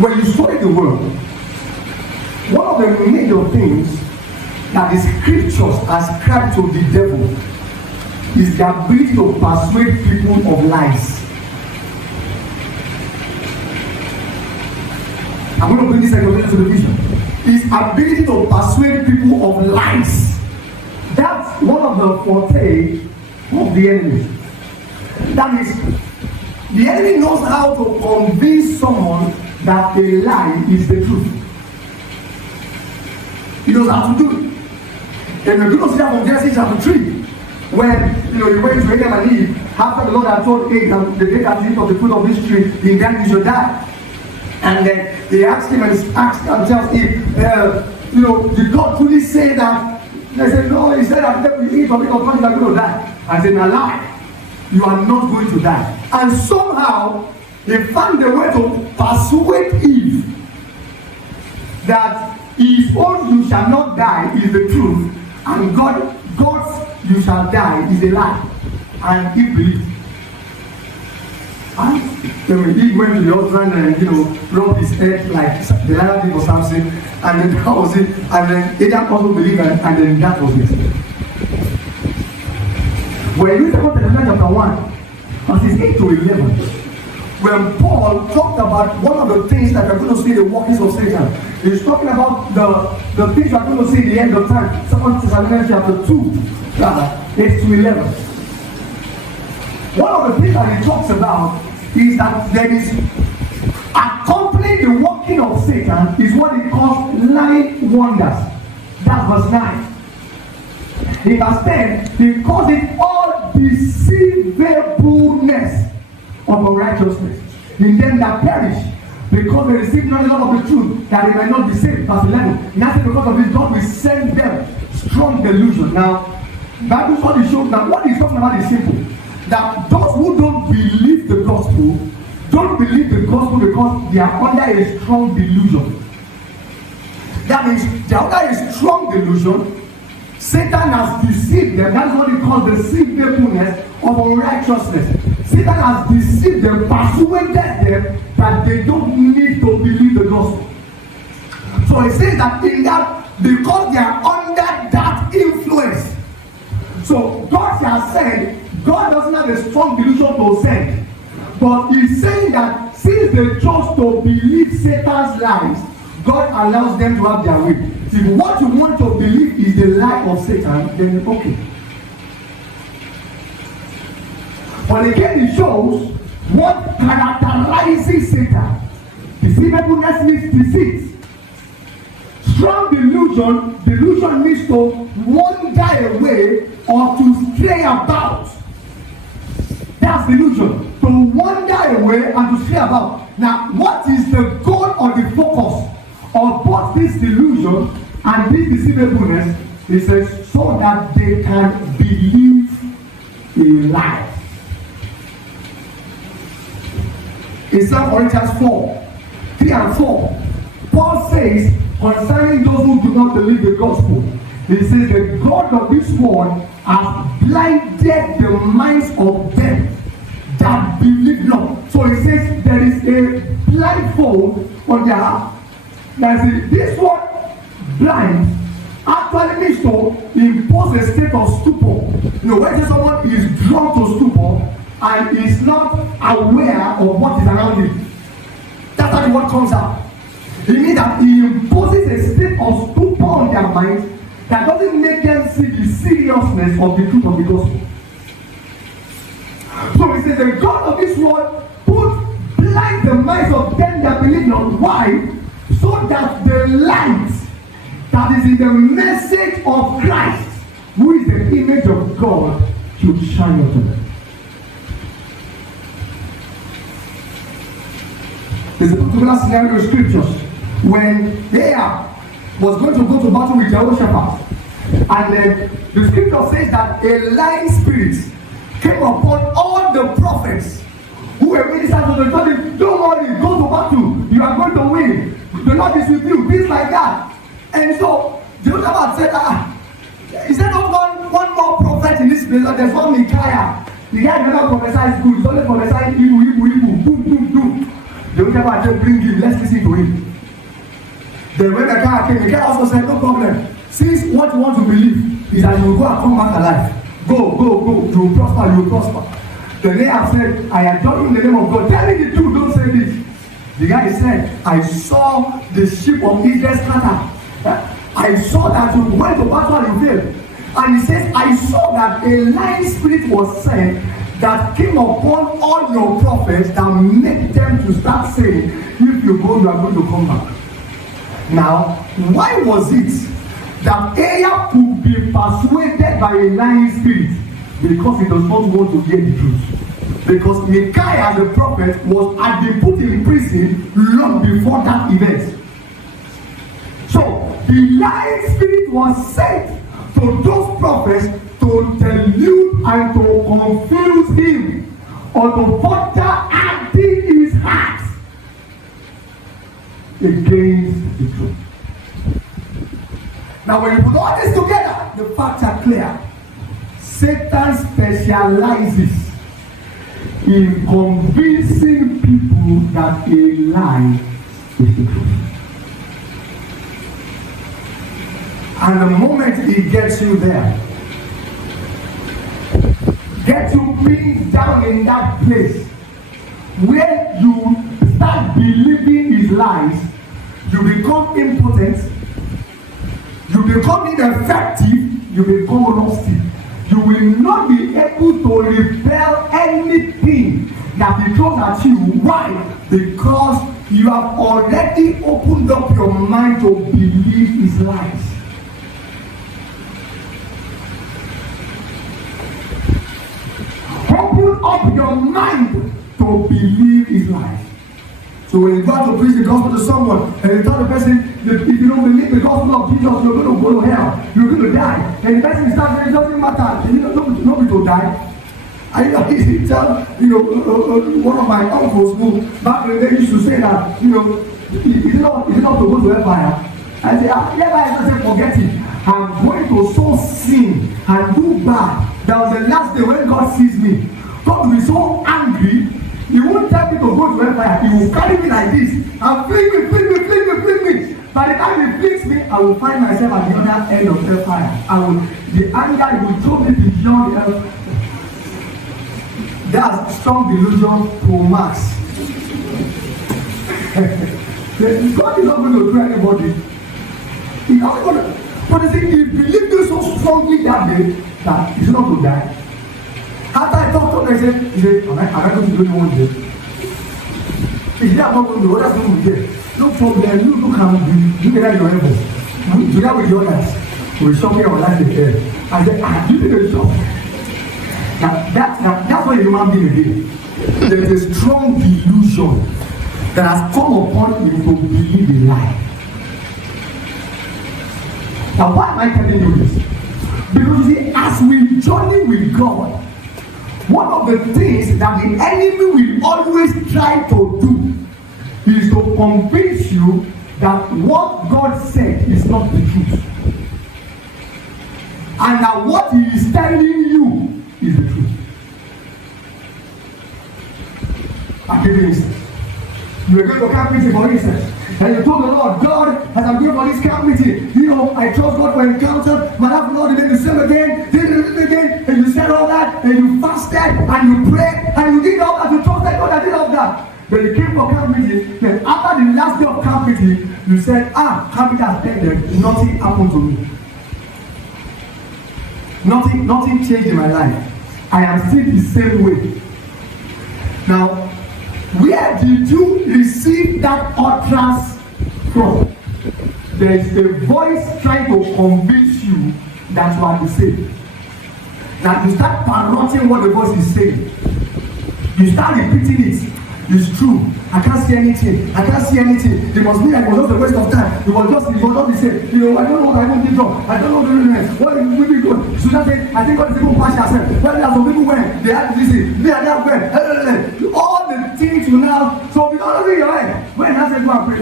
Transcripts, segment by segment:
when you study the word, one of the major things that the scriptures ascribe to the devil is the ability to persuade people of lies. I'm going to bring this again to the vision. His ability to persuade people of lies. That's one of the forte of the enemy. That is, the enemy knows how to convince someone that a lie is the truth. He knows how to do it. And you're going to see that from Genesis chapter 3, when you went to Adam and Eve, after the Lord had told Adam, the day that you eat of the fruit of this tree, in then you should die. And then they asked him and tells Eve, did God truly say that? They said, no, he said that if you eat of it, of course you are going to die. I said, a lie. You are not going to die. And somehow, they found a way to persuade Eve that his own you shall not die is the truth, and God's you shall die is a lie. And he believed. And then he went to the altar and rubbed his head like the lion did for Samson, and then that was it. And then Adam also believed, and then that was it. When you read about Thessalonians chapter 1, verses 8 to 11, when Paul talked about one of the things that we're going to see the workings of Satan, he's talking about the things we're going to see at the end of time. 2 Thessalonians chapter 2, 8 to 11. One of the things that he talks about is that there is accompanying the working of Satan is what he calls lying wonders. That's verse 9. In verse 10, he calls it all deceivableness of unrighteousness in them that perish, because they receive knowledge of the truth, that they might not be saved. Verse 11. Nothing because of this, God will send them strong delusion. Now, Bible study shows that what he's talking about is simple. That those who don't believe the gospel don't believe the gospel because they are under a strong delusion. That means they are under a strong delusion. Satan has deceived them. That's what he calls deceivableness of unrighteousness. Satan has deceived them, persuaded them that they don't need to believe the gospel. So he says that in that, because they are under that influence. So God has said, God doesn't have a strong delusion to send. But he's saying that since they chose to believe Satan's lies, God allows them to have their way. If what you want to believe is the lie of Satan, then okay. But again, it shows what characterizes Satan. Deceivableness means deceit. Strong delusion means to wander away or to stray about. That's delusion. To wander away and to stray about. Now, what is the goal or the focus of both this delusion and this deceivableness? It says so that they can believe a lie. In 2 Corinthians 4, 3 and 4, Paul says concerning those who do not believe the gospel, he says the God of this world has blinded the minds of them that believe not. So he says there is a blindfold on their heart. This word blind actually means to impose a state of stupor. When someone is drawn to stupor and is not aware of what is around him, that's how the word comes out. It means that he imposes a state of stupor on their minds that doesn't make them see the seriousness of the truth of the gospel. So he says the God of this world put blind the minds of them that believe not. Why? So that the light that is in the message of Christ, who is the image of God, should shine unto them. There's a particular scenario in scriptures when Ahab was going to go to battle with Jehoshaphat, and then the scripture says that a lying spirit came upon all the prophets who were ministers to the church. Don't worry, go to battle, you are going to win. The Lord is with you, things like that. And so Jehoshaphat said, is there not one more prophet in this place? There's one Micaiah. The guy never prophesies good, he's only prophesying evil, boom, boom, boom. The wicked one just bring him, let's listen to him. Then when the guy came, the guy also said, no problem. Since what you want to believe is that you will go and come back alive. Go, you will prosper. The Ahab said, I adore you in the name of God. Tell me the truth, don't say this. The guy said, I saw the sheep of Israel scattered. I saw that you went to battle and you failed. And he says, I saw that a lying spirit was sent that came upon all your prophets that made them to start saying, if you go, you are going to come back. Now, why was it that Ahab could be persuaded by a lying spirit? Because he does not want to hear the truth. Because Micaiah the prophet had been put in prison long before that event. So the lying spirit was sent to those prophets to delude and to confuse him, or to further harden his heart against the truth. Now when you put all this together, the facts are clear. Satan specializes in convincing people that a lie is the truth. And the moment he gets you there, gets you pinned down in that place where you start believing his lies, you become impotent, you become ineffective, you become rusty. You will not be able to repel anything that he throws at you. Why? Because you have already opened up your mind to believe his lies. Open up your mind to believe his lies. So when you go out to preach the gospel to someone and you tell the person that if you don't believe the gospel of Jesus, you're going to go to hell, you're going to die. And the person starts saying, it doesn't matter, you don't be to die. I tell one of my uncles who back in the day used to say that, is it not to go to hellfire? I say, hellfire doesn't forget it. I'm going to so sin and do bad. That was the last day when God sees me. God will be so angry. He won't tell me to go to hellfire. He will carry me like this and fling me. By the time he flings me, I will find myself at the other end of hellfire. The anger will throw me beyond the hell. That's strong delusion pro max. God is not going to do anybody. He's not going to. But you see, he believed you so strongly that day that he's not going to die. After I talked to him, he said, am I going to do anyone there? He said, I'm not going to do what that's going to be there. No problem, you can do that in your heaven. Do that with your others. We'll show me our life in there. I said, you did a job. Now, that's what a human being is. There is a strong delusion that has come upon him to believe a lie. Now, why am I telling you this? Because you see, as we journey with God, one of the things that the enemy will always try to do is to convince you that what God said is not the truth. And that what he is telling you is the truth. I'll give you an instance. You were going to camp meeting, for instance, and you told the Lord, God, as I'm going for this camp meeting, I trust God for encounter, but I've not been the same again, and you said all that, and you fasted, and you prayed, and you did all that, you trusted God, I did all that. Then you came for camp meeting, then after the last day of camp meeting, you said, camp meeting has ended, nothing happened to me. Nothing changed in my life. I am still the same way. Now, where did you receive that utterance from? There is a voice trying to convince you that you are the same. Now you start parroting what the voice is saying. You start repeating it. It's true. I can't see anything. It must be like it was just a waste of time. It was not the same. I don't know what I want to do. I don't know what will be good. So that day, I think God is even pass yourself. Well, there are some people when they have this, they are that when all the things you now. So because of your head, when I say go and pray,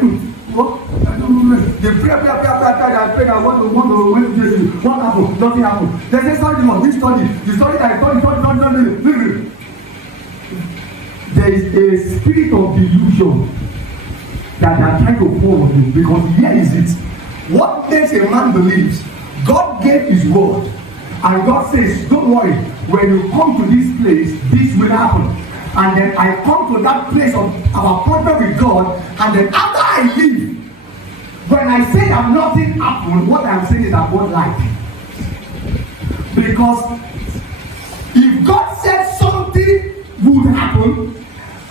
they pray, I want to Jesus. What happened? Nothing happened. They say study, this study, the study that I study. There is a spirit of delusion that are trying to pour on you, because here is it. What makes a man believe? God gave his word, and God says, don't worry, when you come to this place, this will happen. And then I come to that place of our appointment with God, and then after I leave, when I say that nothing happened, what I'm saying is that God lied. Because if God said something would happen,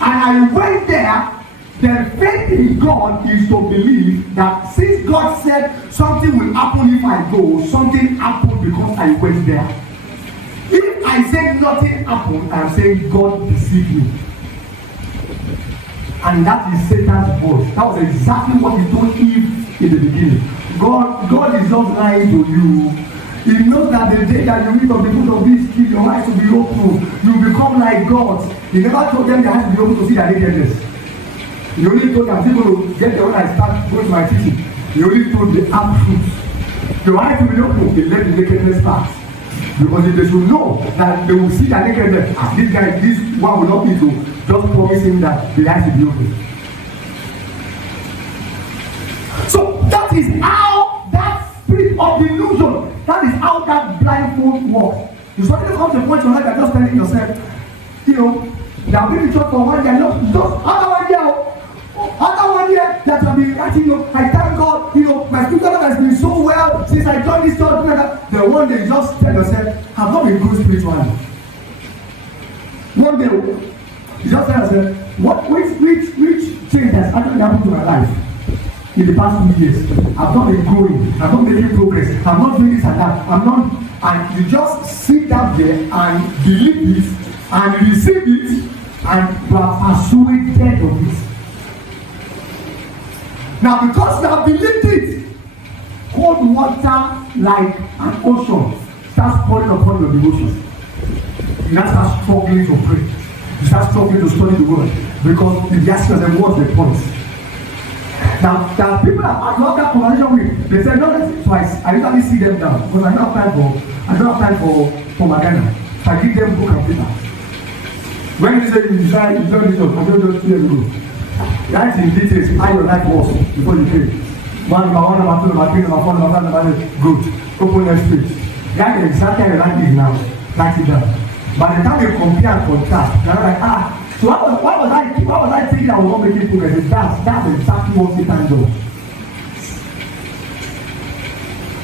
and I went there, then faith in God is to believe that since God said something will happen if I go, something happened because I went there. If I say nothing happened, I am saying God deceived me. And that is Satan's voice. That was exactly what he told Eve in the beginning. God is not lying to you. He knows that the day that you eat of the fruit of this tree, your eyes will be open. You will become like God. He never told them their eyes will be open to see their nakedness. He only told them, people will get there when I start going to my teaching. He only told the half truth. Your eyes will be open, they let the nakedness pass. Because if they should know that they will see their nakedness, this guy, this one will not be to just promise him that the eyes will be open. So that is how that spirit of delusion, that is how that blindfold works. You suddenly come to a point in your life, you're just telling yourself, you know, they have been in church for 1 year, just another 1 year. After 1 year that I've been writing, you know, I thank God, you know, my spiritual life has been so well since I joined this church. Then one day you just tell yourself, I've not been good spiritually. One day you just tell yourself, which change has actually happened to my life in the past 2 years? I've not been growing, I've not making progress, I'm not doing this and that, I'm not, and you just sit down there and believe it and receive it and you are persuaded of it. Now, because you have believed it, cold water like an ocean starts pouring upon your devotions. You now start struggling to pray. You start struggling to study the word. Because if you ask yourself, what's the point? Now, there are people that I've not that conversation with. They say, no, twice. I usually see them down. Because I don't have time for Magana. So I give them book and paper. When you say you don't need to, I don't know 2 years ago. That's in details how your life was before you came. One, number 1, number 2, number 3, number 4, number 5, number 8. Good. Open your speech. That's exactly how your life is now. Write it down. By the time you compare and contrast, you're like, so what was I thinking I was not making progress? That's exactly what Satan does.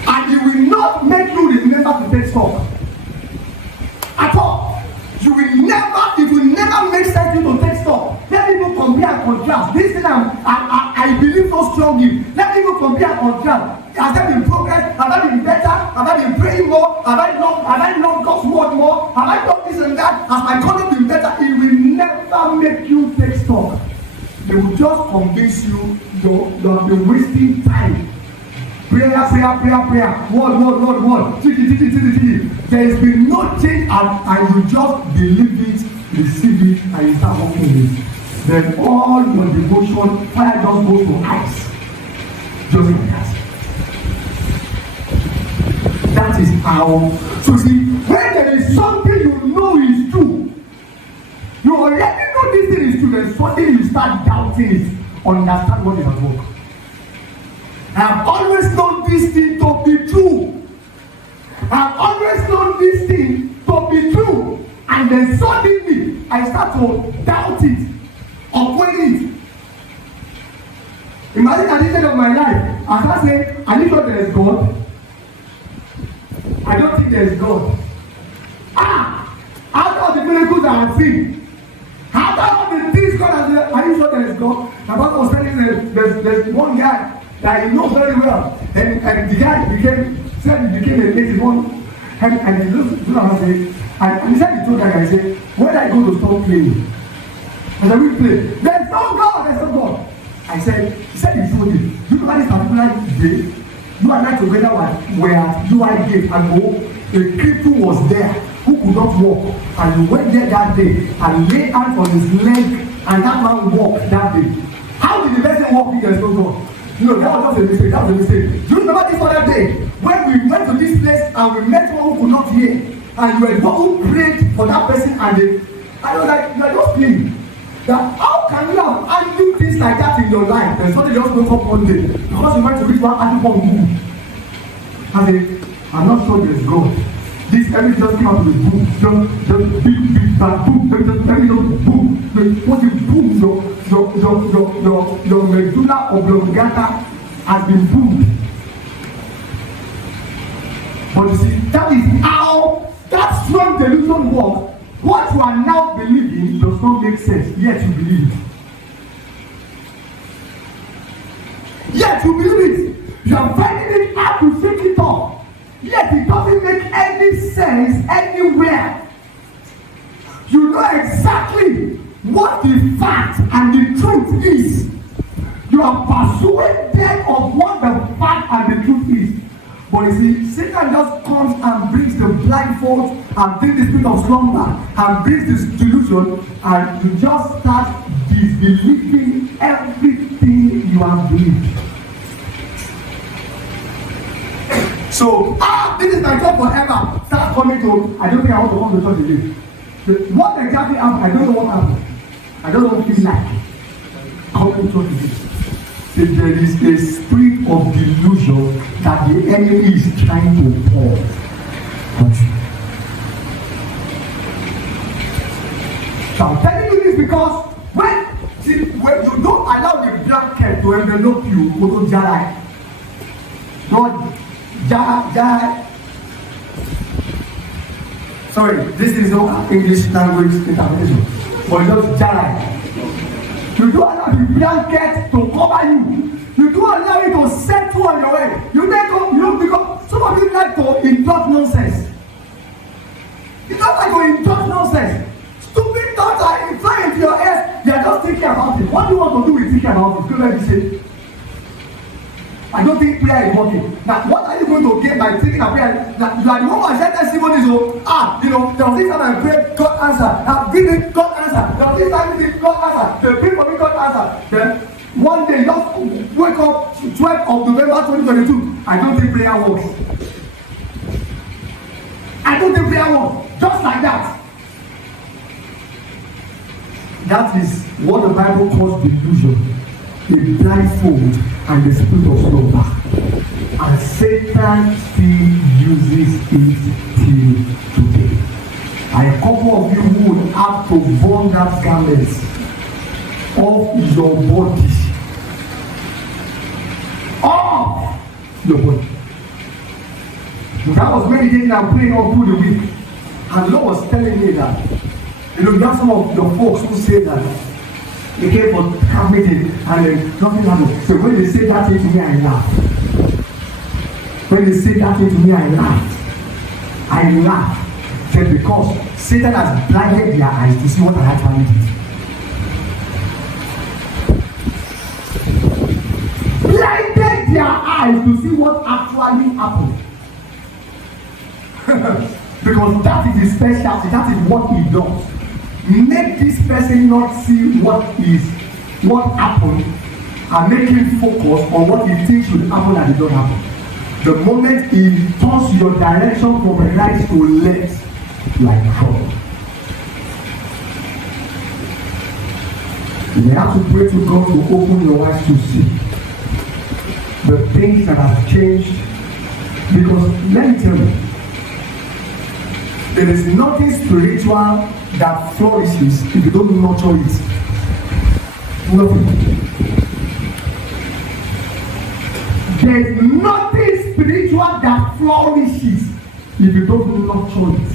And he will not make you remember to take stock. At all. It will never make sense to take stock. Let people compare and contrast. This thing I believe so strongly. Let people compare and contrast. Has there been progress? Have I been better? Have I been praying more? Have I loved God's word more? Have I done this and that? Has my conduct been better? It will never make you take stock. They will just convince you you have been wasting time. Prayer. Word. There has been no change and you just believe it, receive it, and you start walking with it. Then all your devotion, fire just goes to ice. Just like that. That is how. So see, when there is something you know is true, you already know this thing is true, then suddenly you start doubting it, understand what is at work. I have always known this thing to be true. I have always known this thing to be true. And then suddenly, I start to doubt it or question it. Imagine at the end of my life, I start saying, are you sure there is God? I don't think there is God. Out of the miracles I have seen, out of the things God has done, are you sure there is God? My father was telling me there's one guy that he knows very well, and the guy became a native one, and he looked at me and he said he told that guy, he said, when I go to stop playing, I said, we play, there's no God. I said, he said he told me, you know this particular day, you and I together were UI gate and go, a cripple was there who could not walk, and he went there that day and lay hands on his leg, and that man walked that day. How did the person walk if there is no God? No, that was just a mistake. Do you remember this other day when we went to this place and we met one who could not hear, and you were the one who prayed for that person, and I was like, you are just playing. That how can you have handled things like that in your life? And suddenly just wake up one day because you went to reach one animal moon. I say, I'm not sure there's God. This every just came out with a boom, just big that boom, just boom. What you boom, your medulla oblongata has been boomed. But you see, that is how that strong delusion works. What you are now believing does not make sense, yet you believe it. Yet you believe it. You are finding it hard to shake it off. Yet it doesn't make any sense anywhere. You know exactly what the fact and the truth is. You are pursuing them of what the fact and the truth is. But you see, Satan just comes and brings the blindfold and brings the spirit of slumber and brings this delusion, and you just start disbelieving everything you have believed. So, this is my job forever. Start coming to, I don't think I want to come to church again. What exactly happened? I don't know what happened. I don't feel like coming to church again. There is a spirit of delusion that the enemy is trying to pour on you. So I'm telling you this because when you don't allow the blanket to envelop you, go to Jai. God, Jai. Sorry, this is no English language interpretation, but just Jai. You don't allow the blanket to cover you. You don't allow it to settle on your head. You don't because some of you like to indulge nonsense. You don't like to indulge nonsense. Stupid thoughts are flying into your head. You are just thinking about it. What do you want to do with thinking about it? Go let me say. I don't think prayer is working. Now, what are you going to get by thinking of prayer? Now, you are the one who has said testimonies. There was this time I prayed, God answered. I've given God answered. There was this time I did God answered. The people for me, God answered. Then one day, just wake up 12th of November 2022. I don't think prayer works. I don't think prayer works. Just like that. That is what the Bible calls delusion. A blindfold and the spirit of slumber. And Satan still uses it till today. And a couple of you who would have to burn that garment off your body. Off your body. That was meditating and praying all through the week. And the Lord was telling me that, you have some of your folks who say that they came for camp meeting and nothing happened. So when they say that thing to me, I laugh. When they say that thing to me, I laugh. I laugh. Just because Satan has blinded their eyes to see what I actually did. Blinded their eyes to see what actually happened. Because that is his specialty, that is what he does. Make this person not see what happened and make him focus on what he thinks should happen and it don't happen. The moment he turns your direction from right to left, like God. You have to pray to God to open your eyes to see the things that have changed. Because let me tell you, there is nothing spiritual that flourishes if you don't nurture it. Nothing. There is nothing spiritual that flourishes if you don't nurture it.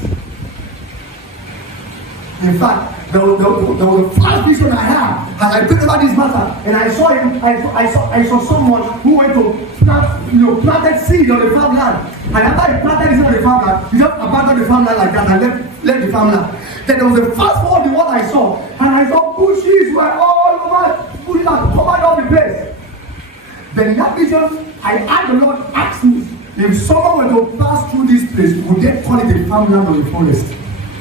In fact, there was a first vision I had as I prayed about this matter, and I saw him. I saw someone who went to planted seed on the farmland, and after he planted seed on the farmland, he just abandoned the farmland like that and left the farmland. Then there was a fast forward the one I saw, and I saw bushes were all over, bushes that covered all the place. Then in that vision, I had the Lord ask me if someone were to pass through this place, would they call it a farmland or a forest?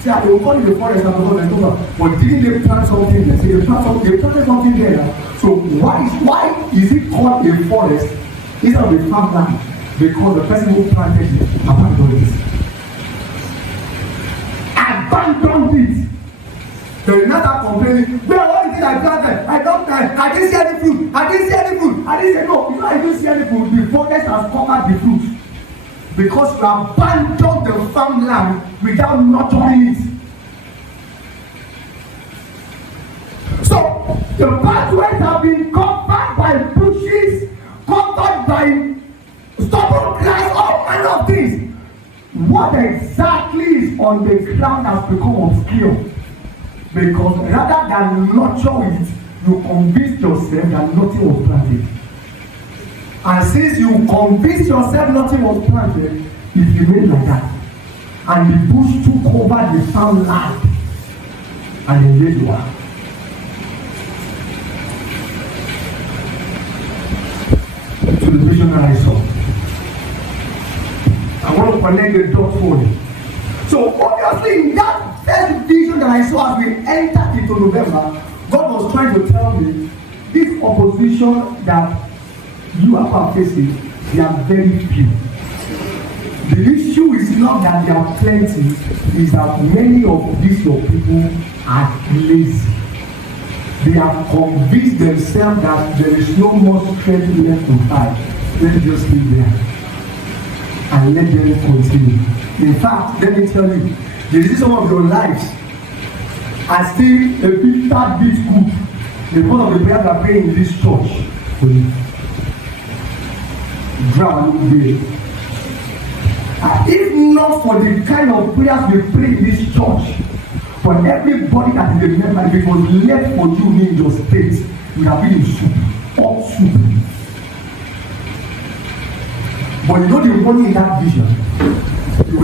See, they will call it a forest and because they know that. But didn't they plant something there? See, they planted something there. So why is it called a forest instead of a farmland? Because the person who planted it abandoned it. Abandoned it. They will not start complaining. Well, what is it I planted? I didn't see any fruit. I didn't see any fruit. I didn't say no. If I didn't see any fruit, the forest has covered the fruit. Because you abandoned the farmland without nurturing it. So the pathways have been covered by bushes, covered by stubborn grass, all kind of things. What exactly is on the ground has become obscure. Because rather than nurture it, you convince yourself that nothing was planted. And since you convince yourself nothing was planted, it remained like that. And the bush took over the farmland. And then there you are. To the vision that I saw. I want to connect the dots for you. So obviously in that first vision that I saw as we entered into November, God was trying to tell me this opposition that you are facing, they are very few. The issue is not that there are plenty, is that many of these your people are lazy. They have convinced themselves that there is no more strength left to fight. Let me just leave there and let them continue. In fact, let me tell you, there is some of your lives are still a bit good because of the prayer that pray in this church for you. If not for the kind of prayers we pray in this church, for everybody that is a member, if it was left for you in your state, you have been in soup, all soup. But you know the money in that vision, you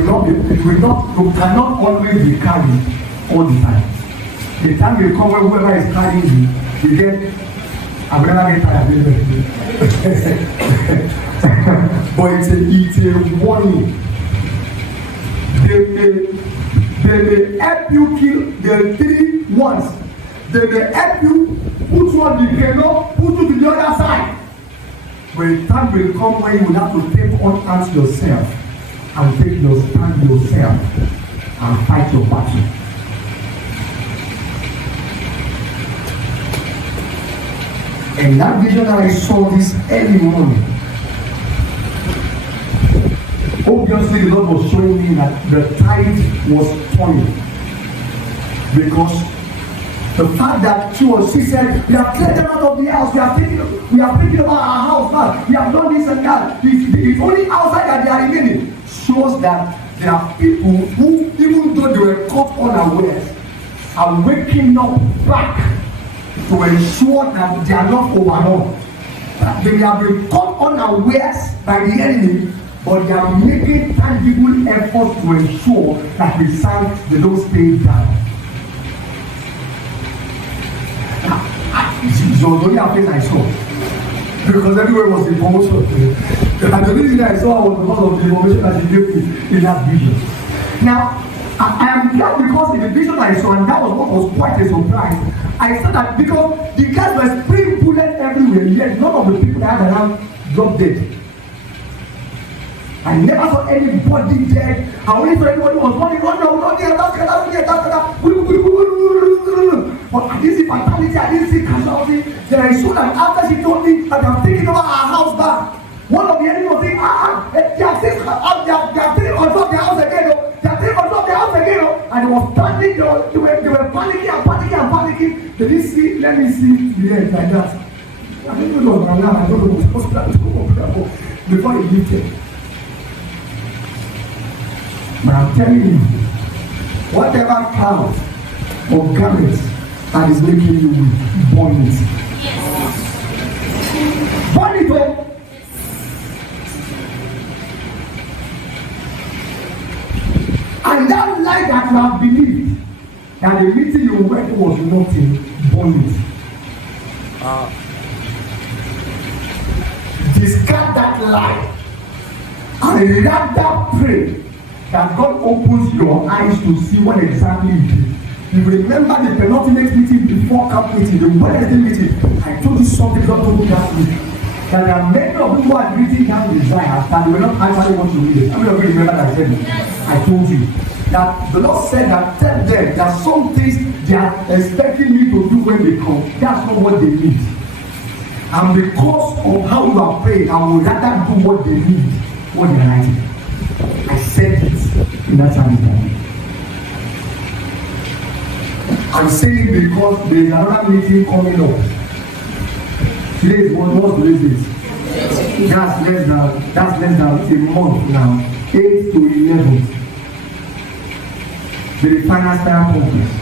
cannot always be carried all the time. The time will come when whoever is carrying you get, I'm never get tired. But it's a warning. They may help you kill the three ones. They may help you put one in the canoe, put you to the other side. But the time will come when you will have to take on hands yourself and take your stand yourself and fight your battle. And that vision that I saw this early morning, obviously the Lord was showing me that the tide was turning. Because the fact that she said, we have cleared them out of the house, we have taken over our house now, we have done this and that. It's only outside that they are remaining. Shows that there are people who, even though they were caught unawares, are waking up back to ensure that they are not overrun. That they have been caught unawares by the enemy, but they are making tangible efforts to ensure that they don't stay down. It was only a place I saw. Because everywhere was in promotion. And the only thing I saw was because of the information that he gave me in that vision. Now, I am glad because in the vision I saw, and that was what was quite a surprise. I said that because the guys were spraying bullets everywhere, yet none of the people that had around dropped dead. I never saw anybody dead. I only saw everybody was running, but I didn't see fatality, I didn't see casualty. Then I saw that after she told me that they have taken over our house back, one of the enemies was saying, they are taking control of their house again, they are taking control of their house again, and they was standing there, they were panicking. They didn't see, let me see the end like that. I don't know what I don't know what's supposed to before he lifted. But I'm telling you, whatever counts or garments that is making you weak, burn it. Burn it up. And that life that you have believed that the meeting you went was nothing, burn it. Discard that lie and rather pray that God opens your eyes to see what exactly you did. You remember the penultimate meeting before camp meeting, the Wednesday meeting. I told you something God told me that week. that there are many of you who are written down desires that they will not actually want to read it. How many of you remember that I said it? I told you that the Lord said that tell them there are some things they are expecting me to do when they come. That's not what they need. And because of how you are praying, I will rather do what they need, what they are writing. I said it in that time. I'm saying it because there is another meeting coming up. Today is what's the date? That's less than a month now. 8 to 11. The final style conference.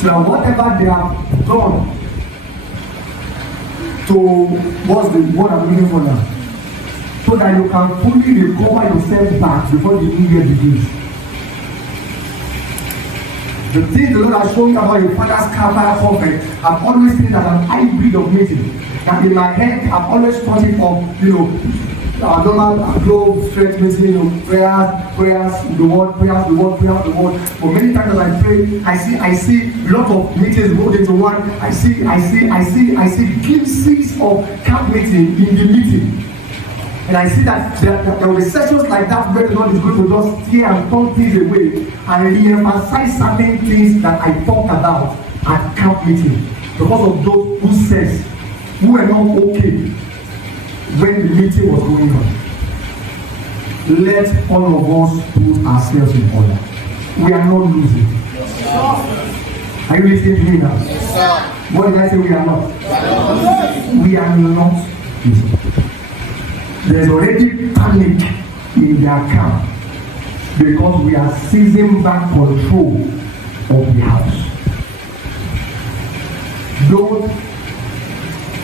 So whatever they have done to what's the word I'm looking for now, so that you can fully recover yourself back before the new year begins. The thing the Lord has shown me about your father's car fire conference, I've always seen that an hybrid of meeting. And in my head, I've always thought it of, normal globe straight meeting, prayers, the word. But many times as I pray, I see a lot of meetings rolled into one. I see glimpses of camp meeting in the meeting. And I see that there will be sessions like that where the Lord is going to just steer and turn things away and re-emphasize certain things that I talked about at camp meeting because of those who says who were not okay when the meeting was going on. Let all of us put ourselves in order. We are not losing. Yes, are you listening to me now? Yes, what did I say? We are not. We are not losing. There's already panic in their camp because we are seizing back control of the house. Though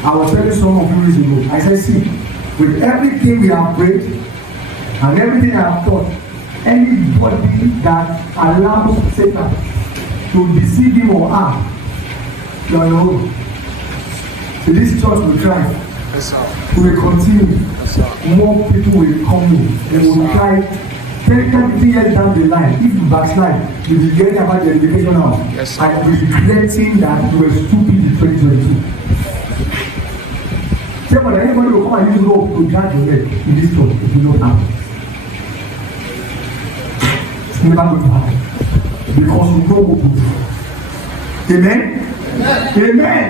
I was telling some of you years ago, I said, see, with everything we have prayed and everything I have taught, anybody that allows Satan to deceive him or her, you are your own. So this church will try. We will continue. More people will come in. They will try 10 years down the line. If you backslide, you will be getting about the education now. And regretting that you were stupid in 2022. Say, but anybody will come and use rope to drag your leg in this church if you don't have it. It's never going to happen. Because you know what to do. Amen? Amen.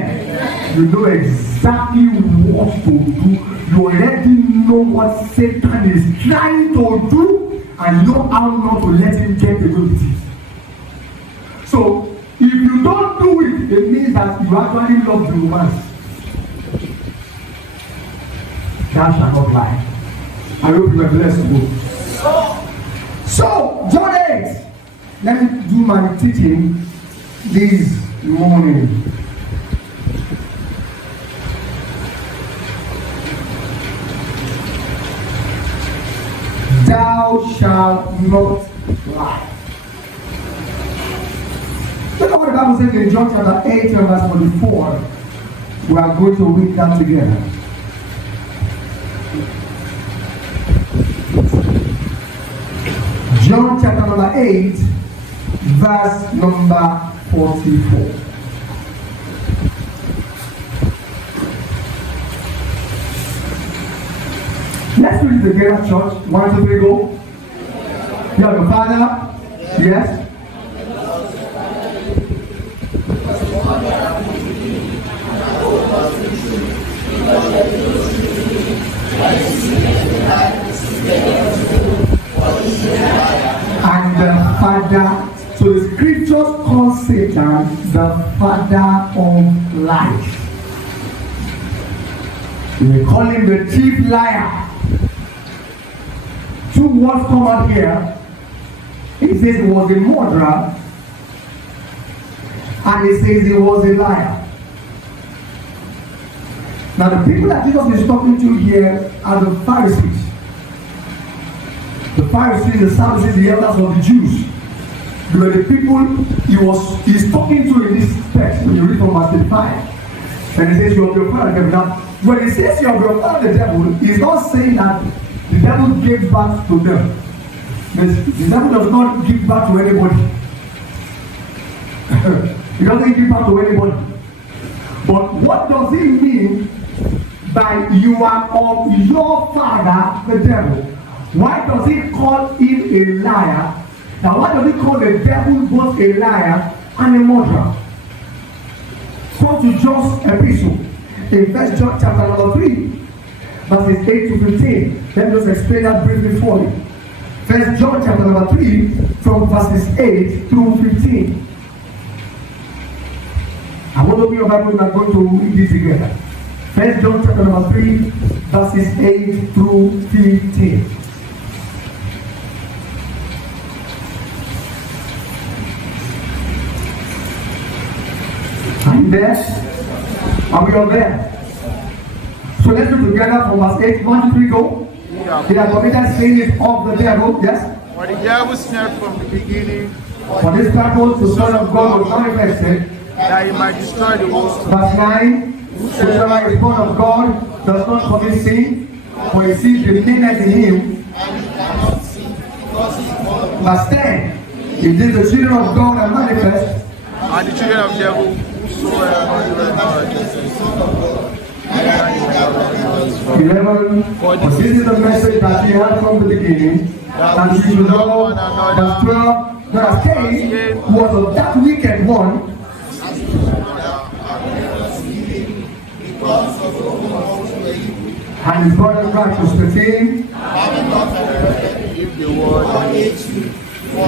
You know exactly what to do. You already know what Satan is trying to do, and you know how not to let him get away with it. So, if you don't do it, it means that you actually love the romance. Thou shalt not lie. I hope you are blessed. So, John 8. Let me do my teaching this morning. Thou shalt not lie. Look at what the Bible says in John chapter 8 verse 44. We are going to read that together. John chapter number 8 verse number 44. Let's read it together, church. 1, 2, 3, go. You have your father? Yes. And the father, so the scriptures call Satan the father of lies. We call him the chief liar. Two words come out here. He says he was a murderer, and he says he was a liar. Now the people that Jesus is talking to here are the Pharisees. The Pharisees, the Sadducees, the elders of the Jews. They were the people he's talking to in this text. When you read from verse 35, and he says you have your father the devil. Now, when he says you have your father the devil, he's not saying that the devil gave back to them. The devil does not give back to anybody. He doesn't give back to anybody. But what does it mean But you are of your father, the devil. Why does he call him a liar? Now, why does he call the devil both a liar and a murderer? Go to John's epistle in 1 John chapter number 3, verses 8 to 15. Let me just explain that briefly for you. 1 John chapter number 3, from verses 8 through 15. I want to open your Bible and I'm going to read this together. 1 John chapter number 3, verses 8 through 15. Are you there? Are we all there? So let's do together from verse 8. 1, 2, 3, go. They are committed sin of the devil. Yes? For the devil snared from the beginning. For this purpose the Son of God was manifested, that he might destroy the works of verse 9. Whosoever is born of God does not commit sin, for his seed remaineth in him. Verse 10. Indeed the children of God are manifest, and the children of the devil, whosoever doeth not against the Son of God. 11. For this is the message that we heard from the beginning, that we should love one another. Verse 12. Whereas Cain was of that wicked one, and his brother righteous. 13.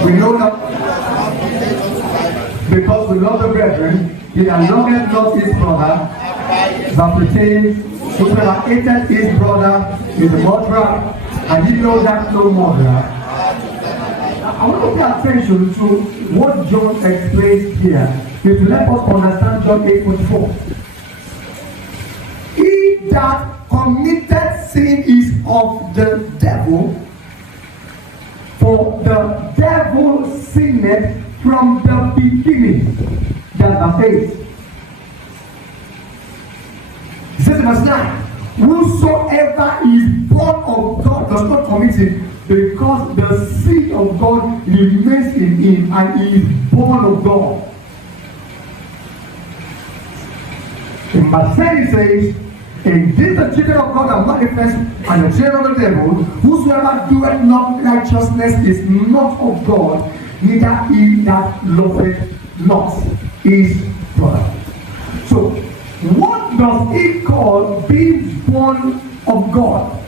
We know that because we love the brethren, he that loveth not his brother. Verse 15. Whosoever hated his brother is a murderer, and he knows that no murderer. I want to pay attention to what John explains here. It will help us understand John 8:44. He that committed sin is of the devil, for the devil sinned from the beginning. That's verse 8. He says in verse 9, whosoever is born of God does not commit sin, because the seed of God remains in him, and he is born of God. In verse 10 it says, indeed the children of God are manifest, and the children of the devil. Whosoever doeth not righteousness is not of God, neither he that loveth not his brother. So, what does he call being born of God?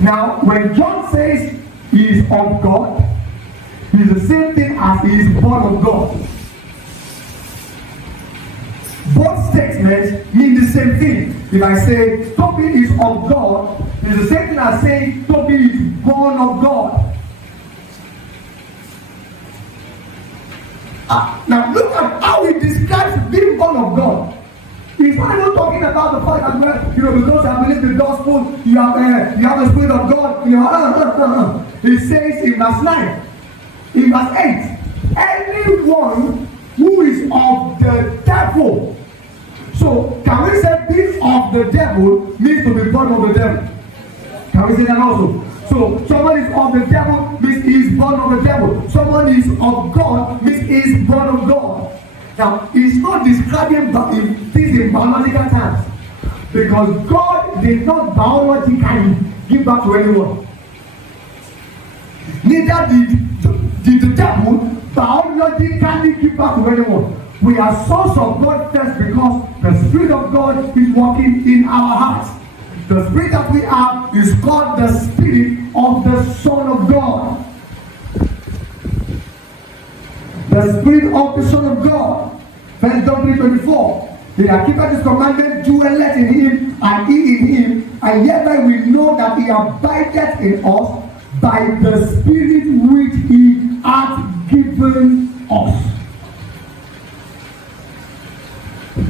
Now, when John says he is of God, he is the same thing as he is born of God. Both statements mean the same thing. If I say Toby is of God, it's the same thing as saying Toby is born of God. Now look at how he describes being born of God. He's not even talking about the fact that because I believe the gospel, you have the Spirit of God. He says in verse 9, in verse 8, anyone who is of the devil. So can we say being of the devil means to be born of the devil? Can we say that also? So someone is of the devil means he is born of the devil. Someone is of God means he is born of God. Now, he's not describing things in biological terms, because God did not biologically give birth to anyone. Neither did the devil biologically give birth to anyone. We are sons of God first because the Spirit of God is working in our hearts. The Spirit that we have is called the Spirit of the Son of God. The Spirit of the Son of God. 1 John 3:24. He that keepeth his commandment dwelleth in him, and he in him, and hereby we know that he abideth in us by the Spirit which he hath given us.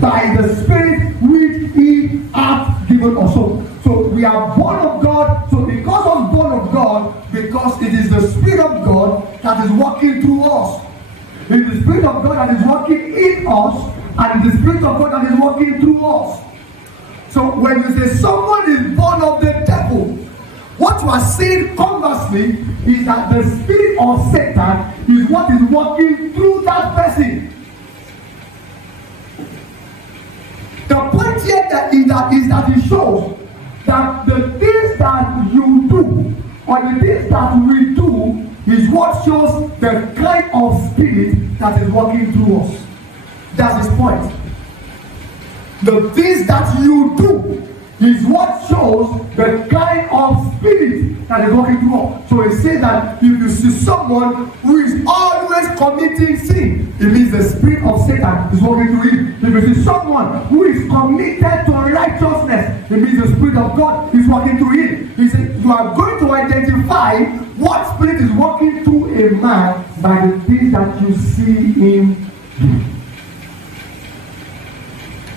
By the Spirit which he hath given us. So we are born of God. So because of born of God, because it is the Spirit of God that is working through us. It is the Spirit of God that is working in us, and the Spirit of God that is working through us. So when you say someone is born of the devil, what you are saying conversely is that the spirit of Satan is what is working through that person. The point here is that it shows that the things that you do or the things that we do is what shows the kind of spirit that is working through us. That's his point. The things that you do is what shows the kind of spirit that is working through us. So he says that if you see someone who is always committing sin, it means the spirit of Satan is working through him. If you see someone who is committed to righteousness, it means the spirit of God is working through him. He said you are going to identify what spirit is working through a man by the things that you see him do.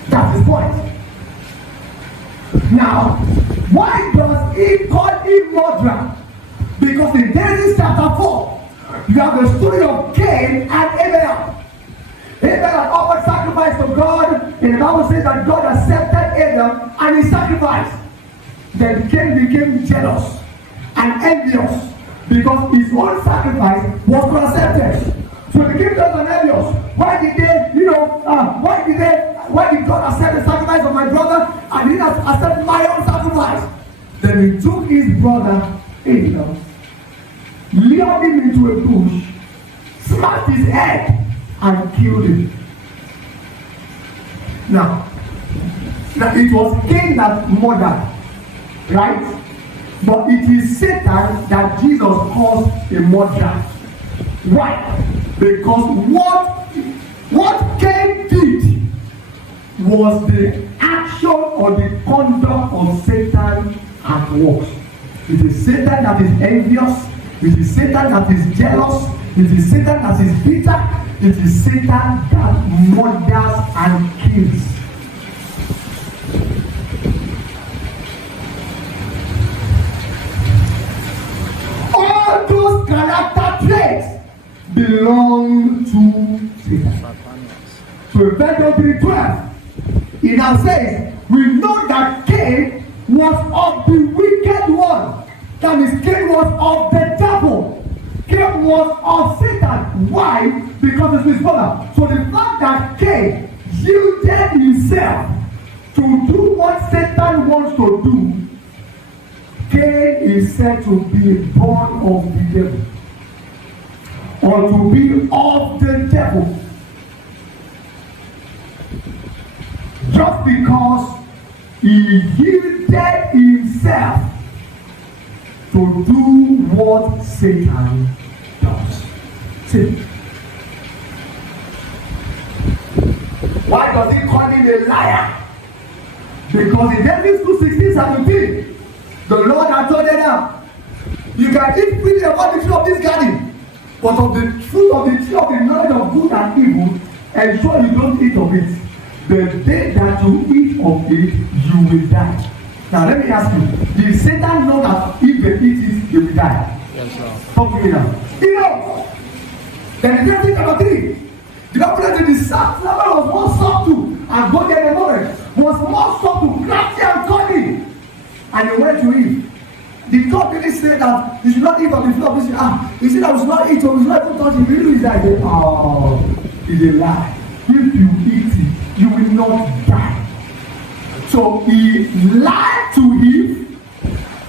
That's his point. Now, why does he call him murderer? Because in Genesis chapter 4, you have the story of Cain and Abel. Abel had offered sacrifice to God, and the Bible says that God accepted Abel and his sacrifice. Then Cain became jealous and envious because his own sacrifice was not accepted. So the king goes and envious. Why did God accept the sacrifice of my brother and he did not accept my own sacrifice? Then he took his brother Abel, lured him into a bush, smashed his head, and killed him. Now it was Cain that murdered, right? But it is Satan that Jesus calls a murderer. Why? Because what Cain did was the action or the conduct of Satan at work. It is Satan that is envious. It is Satan that is jealous. It is Satan that is bitter. It is Satan that murders and kills. All those character traits belong to Satan. So in 1 12, he now says, we know that Cain was of the wicked one. That is, Cain was of the devil. Cain was of Satan. Why? Because it's his brother. So the fact that Cain yielded himself to do what Satan wants to do, Cain is said to be born of the devil, or to be of the devil. Just because he yielded himself to do what Satan does. See, why does he call him a liar? Because in Genesis 2:16-17, the Lord had told them, you can eat freely about the tree of this garden, but of the fruit of the tree of the knowledge of good and evil, ensure you don't eat of it. The day that you eat of it, you will die. Now let me ask you, did Satan know that if they eat it, they will die? Yes, sir. Talk to me now. He knows. Then in Genesis chapter 3, the Bible says the disciple was more subtle and God in the moment was more subtle, crafty and cunning. And he went to him. The God really said that you should not eat of the fruit of this. He said that we should not eat of it, we should not even touch it. Really is that it's a lie. If you eat it, you will not die. So he lied to him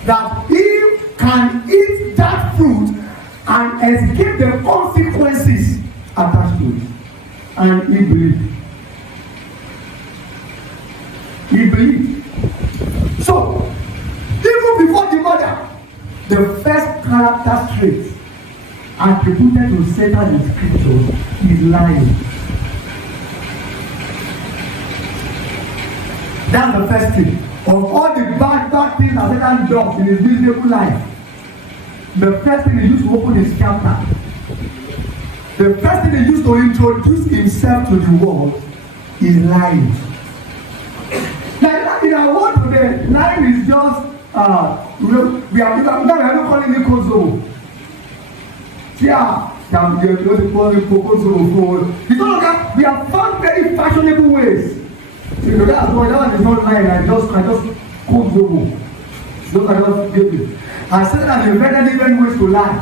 that he can eat that fruit and escape the consequences attached to it. And he believed. He believed. So, even before the murder, the first character trait attributed to Satan in scripture is lying. That's the first thing. Of all the bad things that Satan does in his miserable life, the first thing he used to open his chapter, the first thing he used to introduce himself to the world is lying. Now, in our world today, lying is just, we are not calling it Kosovo. Yeah, we have found very fashionable ways. You know, that's why that is not lying. I just quote Zobo. Don't I just give it. I said that there are very different ways to lie.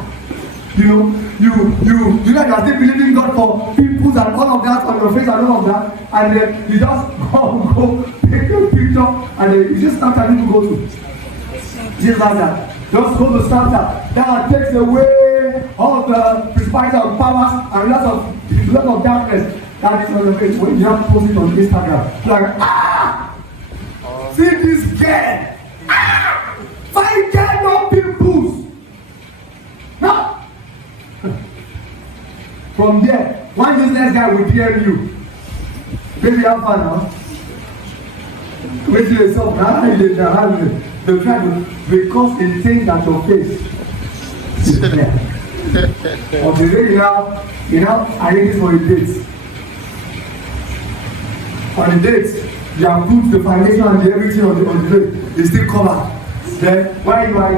You know, you like are still believing God for pimples and all of that on your face and all of that, and then you just go take a picture and then you just start telling people go to. Jesus answered, just go to Snapchat. That takes away all the principalities of powers and lots of darkness that is on your face. When you have to post it on Instagram, you're like, see this girl. Find girl, no pimples. No. From there, one useless guy will DM you. Maybe have fun, huh? Wait till yourself, the fact because it thinks that your face is there. Or the way you now arrange for a date. On the date, you have put the foundation and everything on the date. It's still covered. Then when you are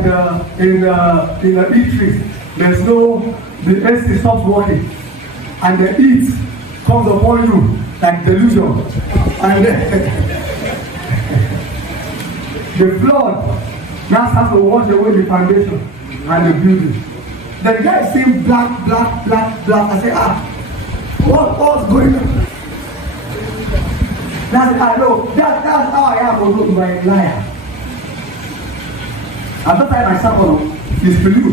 in the eatery, there's the AC stops working, and the heat comes upon you like delusion, and then the flood now starts to wash away the foundation and the building. The guy seeing black. I say, what's going on? That's how I am although by a liar. At that time I suffer is blue.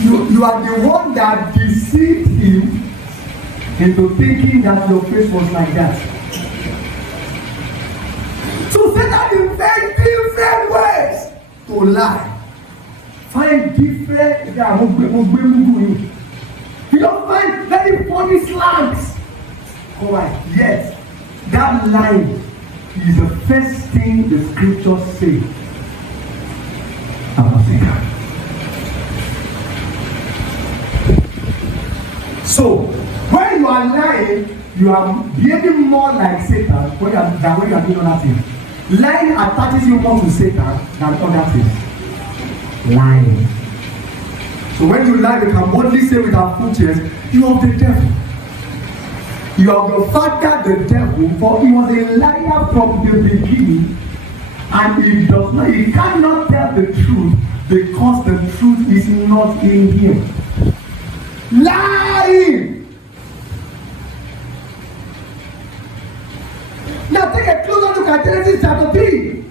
You are the one that deceived him into thinking that your face was like that. So Satan invents different ways to lie. Find different. You don't find very funny slangs. Alright, yes, that line is the first thing the scriptures say about Satan. So, when you are lying, you are behaving more like Satan than when you are doing other things. Lying attaches you more to Satan than other things. Lying. So when you lie, you can boldly say without full chest, you are the devil. You are your father the devil, for he was a liar from the beginning, and he cannot tell the truth because the truth is not in him. Lying. Now take a closer look at Genesis chapter 3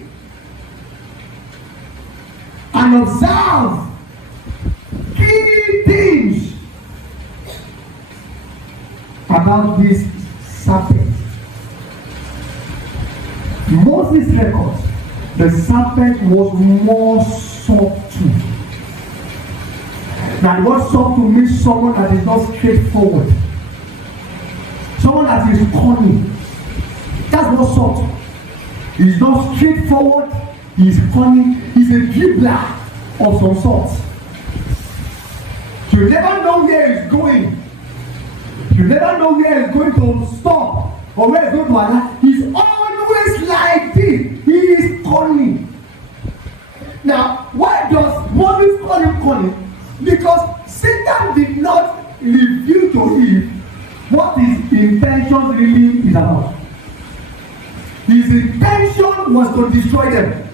and observe key things about this serpent. Moses records the serpent was more subtle. Now what subtle means someone that is not straightforward, someone that is cunning. That's what subtle. He's not straightforward, he's cunning, he's a dribbler of some sort. You never know where he's going. You never know where he's going to stop or where he's going to allow. He's always like this. He is cunning. Now, why does Moses call him cunning? Because Satan did not reveal to him what his intention really is about. His intention was to destroy them.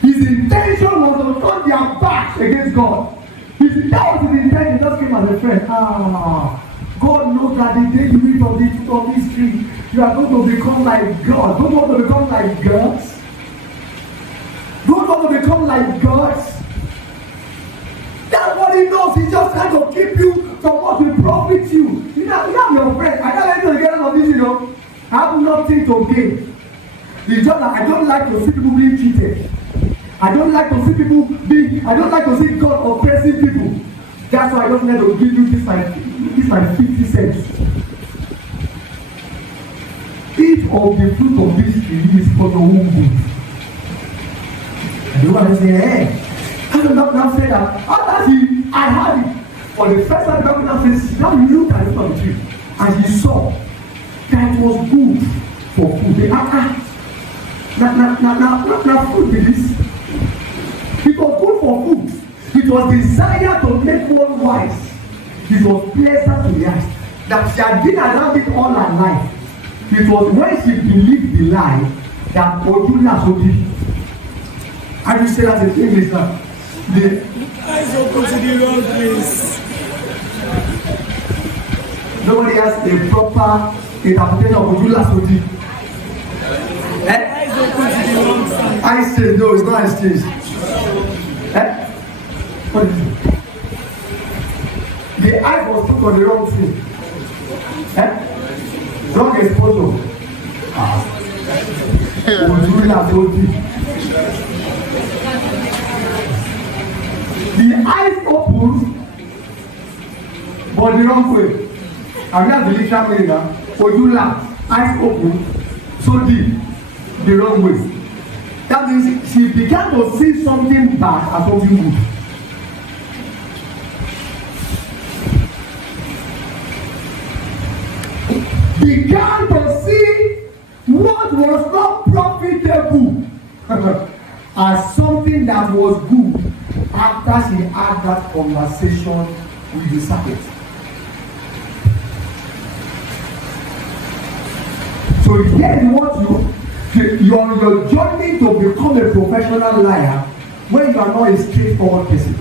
His intention was to turn their backs against God. That was his intention. He just came as a friend. God knows that the day you eat of this tree, you are going to become like God. Don't want to become like gods. Don't want to become like gods. That's what he knows. He just trying to keep you from what will profit you. You know your friend. I don't like to get out of this, I have nothing to gain. It's just that I don't like to see people being cheated. I don't like to see God oppressing people. That's why I don't let to give you this my 50 cents. Each of the fruit of this tree is for your own good. And you want to say, hey, I don't now say that. After I had it for the first time, God now says, now you look at it on the tree. And he saw that it was good for food. They now food is this. It was good for food. It was desire to make one wise. It was pleasant to the eyes. That she had been around it all her life. It was when she believed the lie that Ojula Soji. How do you say that in English now? The eyes open to the wrong place. Nobody has a proper interpretation of Ojula Soji. Eyes open to the wrong side. Ice change, no, it's not ice change. Eh? What is it? The eye was put on the wrong thing. Eh? Wrong exposure. Ojula told you. The eyes opened, but the wrong way. I'm not the literal meaning now. Ojula, eyes open, so deep, the wrong way. That means she began to see something bad and something good. Began to see what was not profitable as something that was good after she had that conversation with the serpent. So here is what you're on your journey to become a professional liar when you are not a straightforward person.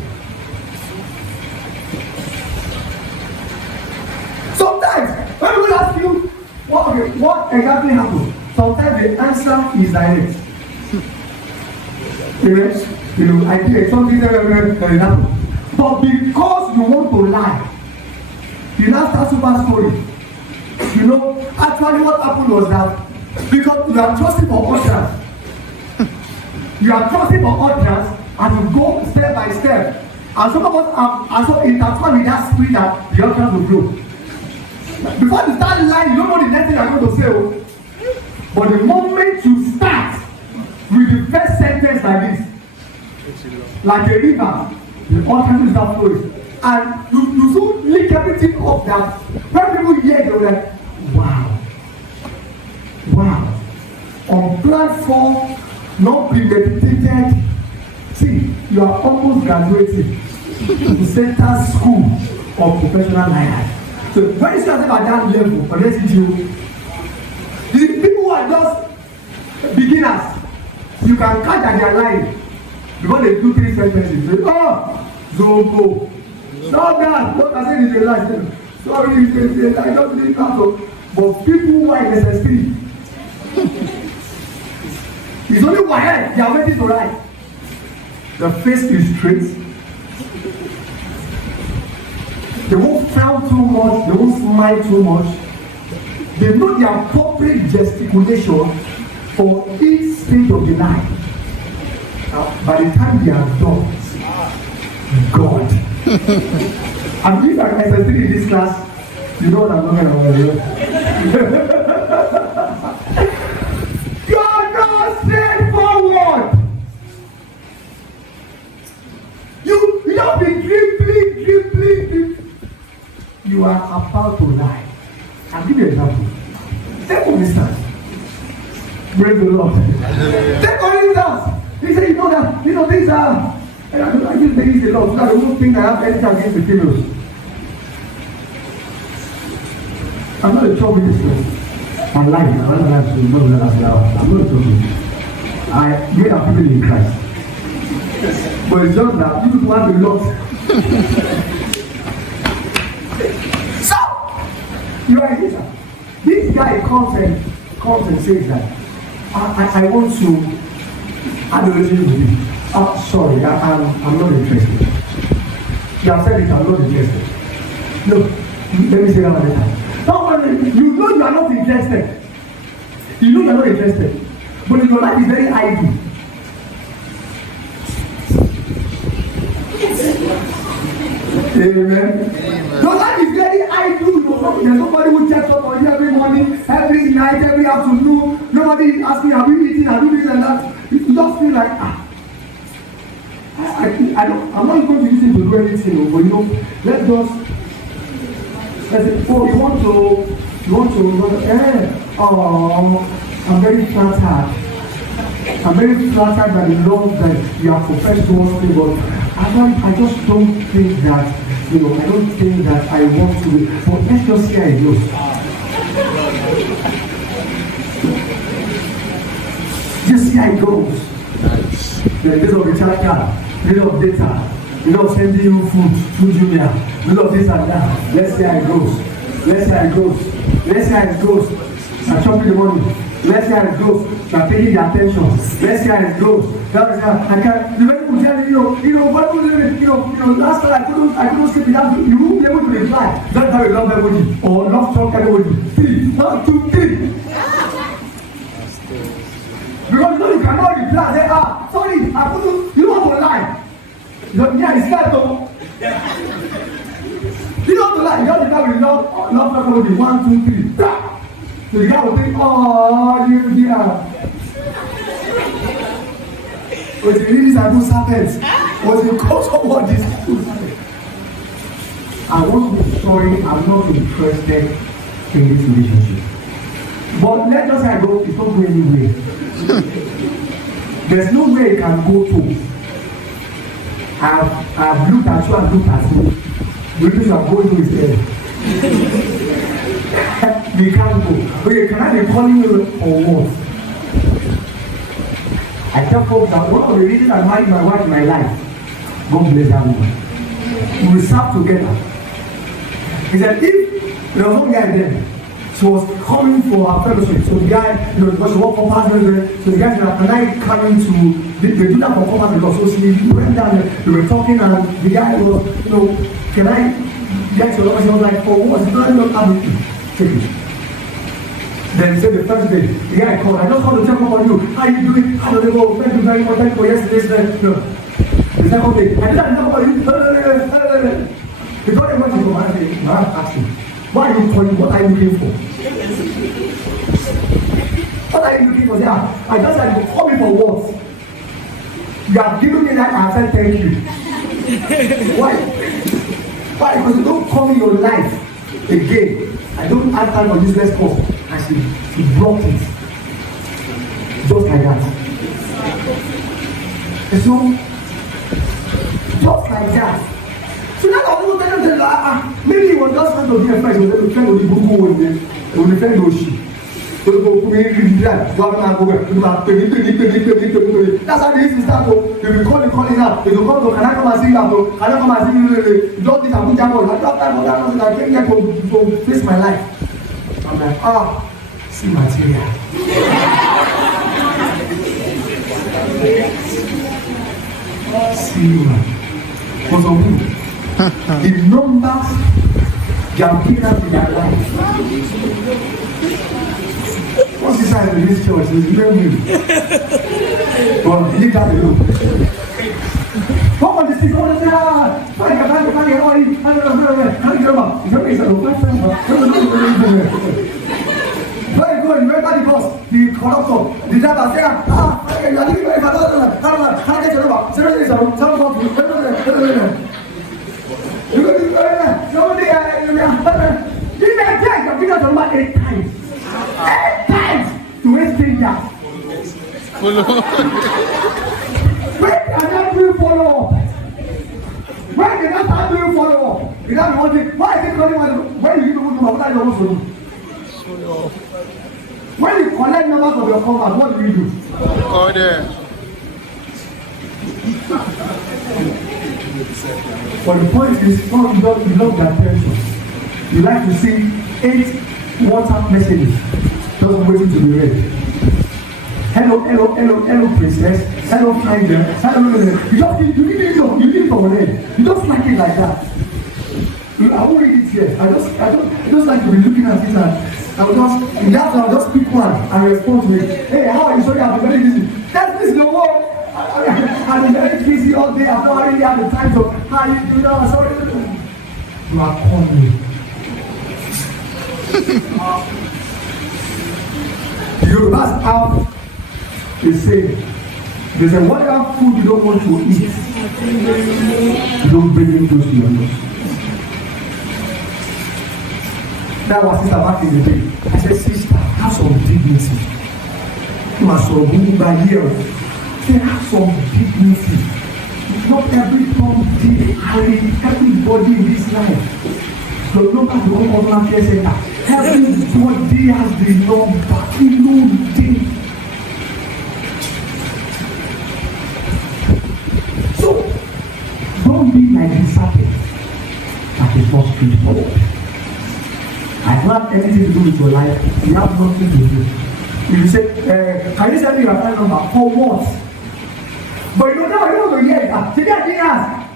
Sometimes when people ask you what exactly happened, sometimes the answer is direct. Amen. I did something that happened. But because you want to lie, you now start super story. Actually what happened was that because you are trusting for utterance. You are trusting for utterance and you go step by step. And some of us are so intertwined with that spirit that the utterance will flow. Before you start lying, you don't know the next thing you're going to say. Oh. But the moment you start with the first sentence like this, like a river, the utterance will start flowing. And you soon lick everything up that when people hear, they will like, wow. On platform, not premeditated. See, you are almost graduating to Center School of Professional Liars. So when you start at that level, unless you, the people who are just beginners, you can catch that they are lying because they do 3 sentences. They Zombo. No, God, what I said is a lie. Sorry, it's a lie. I don't believe that. But people who are in SS3, it's only one head, they are waiting to write. The face is straight. They won't frown too much, they won't smile too much. They know the appropriate gesticulation for each stage of the lie. By the time they are done, God. And if I'm SS3 in this class, you know what I'm talking about. God knows straightforward. You don't be dribbling. You are about to lie. I'll give you an example. Take for instance. Praise the Lord. Take for instance. He said, these are. I just think it's a lot. So I don't think I have anything against the females. I'm not a trouble with this one. I'm lying. I'm not a trouble. We are people in Christ. But it's just that you people have a lot. So, you are here. This guy comes and says that I want to have a relationship with you. Sorry, I'm not interested. You have said it, I'm not interested. No, let me say that another time. You know you are not interested. You know you are not interested. But your life is very idle. Amen. Your life is very idle. There's nobody who checks up on you every morning, every night, every afternoon. Nobody asks me, have you eaten, have you this and that. You just feel like, I'm not going to use it to do anything, but let's say, you want to, I'm very flattered. I'm very flattered by the love that you have professed towards me, but I just don't think that, I don't think that I want to be. But let's just see how it goes. Just see how it goes. The days of the child card, days of data, sending you food Jumia, this and that. Let's see how it goes. I chop in the morning. Let's see how it goes. You are taking the attention. Let's see how it goes. I can't. The way people tell me, what last time I couldn't sleep without you. You won't be able to reply. That's how you love everybody or love strong everybody. 3, 1, 2, 3. Because you cannot reply. Say, sorry, I couldn't. You don't want to lie. Yeah, it's that though. You don't want to lie. You don't reply with love everybody. 1, 2, 3. So the guy will think, you are. But the ladies are good serpents. Was the cause of what this is? I want to be sorry, I'm not interested in this relationship. But let us say I go, it's not going anywhere. There's no way it can go to. I've looked at you and looked at you. The reason I'm going to is there. We can't go. Okay, can I be calling you or what? I tell folks that one of the reasons I married my wife in my life, God bless that woman. We serve together. He said, if there was one guy there, she was coming for her fellowship. So the guy, because she worked for partners, so the guy said, can I come into, they do that for partners because so she went down there, they were talking and the guy was, can I get your number? She was like, for what? She told him not have it. Take it. Then he said the first day, the guy called, I just want to check up on you. How you doing? How do they go? Thank you very much. Thank you for yesterday's day. The second day, I didn't know about you. The God went to go and asked him, why are you calling? What are you looking for? What are you looking for? I just said, you call me for what? You have given me that, I said thank you. Why? Why? Because you don't call me your life again. I don't have time for this response. And she blocked it. Just like that. And so, just like that. So now I don't tell them, maybe he was just trying to be a friend, he was trying to be Bubu with the friend Oshi. So they go, that's how the easy start. They will call out. They will come to, can I come and see you? Can I come and see you? Don't this, I don't have time for that. I came here to face my life. I'm like, see material. See man. For some people, the numbers they are giving us in their life. What's inside of this church? It's very new. But leave that alone. Come on, this is all the time. Very good, you remember the boss, the conductor, the driver said, you are living very fast. Can I get your number? You can take your fingers number 8 times. 8 times to waste strangers. When they are not doing follow up, when they not start doing follow up, you don't want it. Why is it calling when you give people number? What are you supposed to do? When you collect numbers of your contact, what do you do? Call them. But the point is, you love that person. You like to see 8 WhatsApp messages just waiting to be read. Hello, princess. Hello, fine girl. Hello. You need it for one day. You just like it like that. I won't read it here. I just like to be looking at it and I'll just pick one and respond to it. Hey, how are you? Sorry, I've been very busy. That's this no more. I've been very busy all day. I've not really had the time to how you do now. Sorry. You are calling. Yorubas have the same. They say whatever food you don't want to eat, you don't bring it close to your nose. That was sister back in the day. I said, sister, have some dignity. You are so good by here. Say, have some dignity. Not everybody in this life. So look at the whole Government Care Center. Everybody has the number. You know the So, don't be like the serpent that is not straightforward. I don't have anything to do with your life. You have nothing to do. If you say, can you send me your phone number? For what? But you don't know to hear it. Today I didn't ask.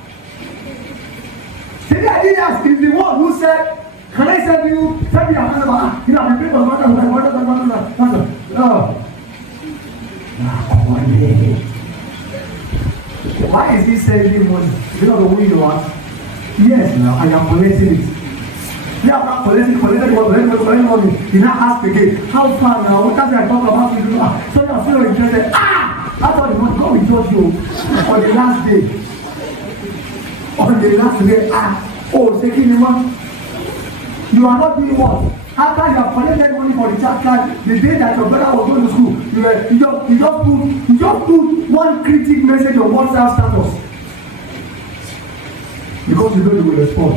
Today I didn't ask. Is the one who said, can I send me your phone number? You know, I'm praying for one. No. Why is he sending money? You know the way you ask? Yes, now I am collecting it. You are not collecting money. You now ask again, how far now? What does I talk about you? So you are so interested. That's why God will judge you on the last day. On the last day, taking one. You are not doing what? After you have collected money for the church card, the day that your brother was going to school, you just put one critic message on WhatsApp status. Because you know you will respond.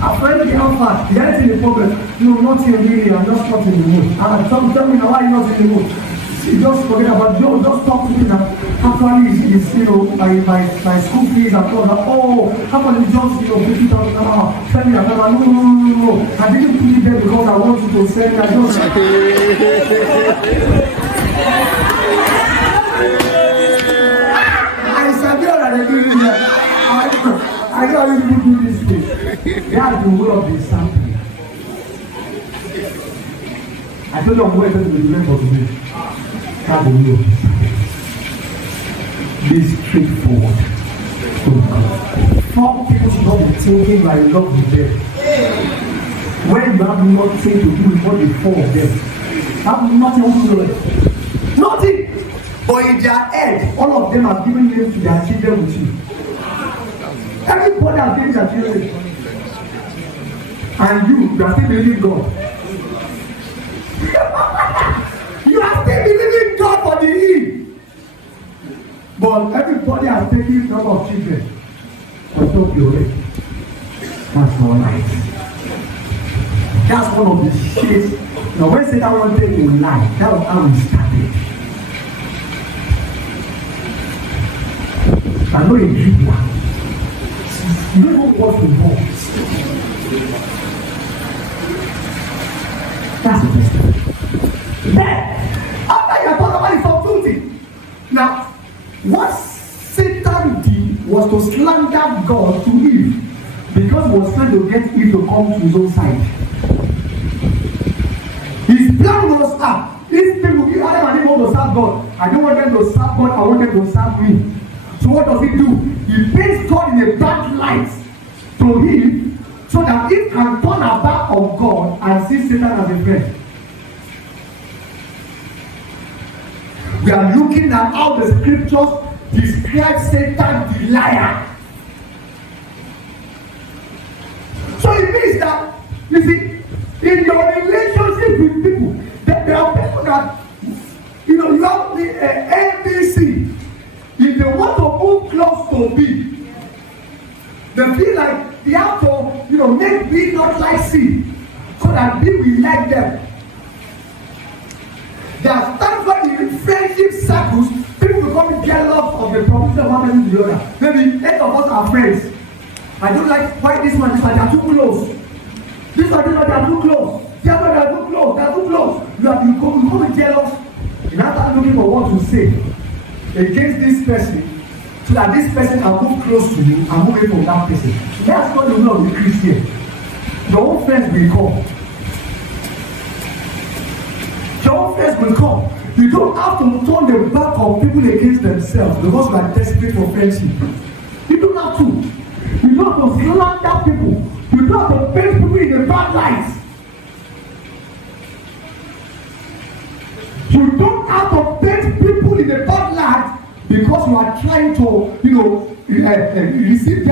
After the alpha, the other thing is the problem. No, nothing really, I'm just not in the mood. Tell me now why you're not in the mood. You just forget about Joe, just talk to me that actually is my school fees and all that. Oh, how about you just $50,000? Tell me that no. I didn't put it there because I want you to send that just I said that I do this. I know how you do this thing. That's the way of the sampling. I told you I'm going to remember today. That's the way of the sampling. Be straightforward to God. 4 people should not be thinking like love with them. When you have nothing to do with what the 4 of them have nothing to do with it. Nothing. But in their head, all of them are giving names to their children with you. Everybody has given their children. And you are still believing God. You are still believing God for the healing. But everybody has taken number of children. On top of your head. That's all right. That's one of the shades. Now when Satan wanted to lie, that was how he started. I know in Judah. You don't know what to want. That's the best. Then, after you have talked about his opportunity, now, what Satan did was to slander God to Eve because he was trying to get Eve to come to his own side. His plan was up. These people, if Adam and Eve want to serve God, I don't want them to serve God, I want them to serve me. So what does he do? He paints God in a bad light to him so that he can turn her back on God and see Satan as a friend. We are looking at how the scriptures describe Satan the liar. So it means that, you see, in your relationship with people, there are people that, you have the ABC. If they want to move close to B, they feel like they have to, make B not like C, so that B will like them. There are times when in friendship circles, people become jealous of the property of one person to the other. Maybe 8 of us are friends. I don't like why this one, they are too close. This one, they are too close. The other one, they are too close. They are too close. You become jealous. You now start looking for what to say against this person, so that this person can move close to you and move away from that person. That's not the way of the Christian. Your own friends will come. Your own friends will come. You don't have to turn the back of people against themselves because you are desperate for friendship. You don't have to. You don't have to slander people. You don't have to paint people in a bad light. You don't have to paint people in a bad light because you are trying to, receive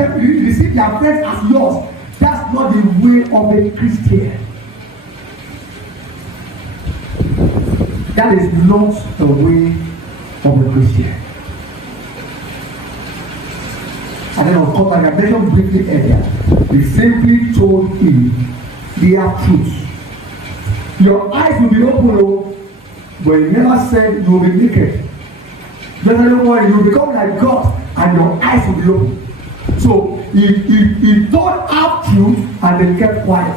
their friends as yours. That's not the way of a Christian. That is not the way of a Christian. And then of course, like I mentioned briefly earlier, he simply told him their truth. Your eyes will be open, but he never said you will be naked. Don't worry, you will become like God and your eyes will be open. So he told half truth and they kept quiet.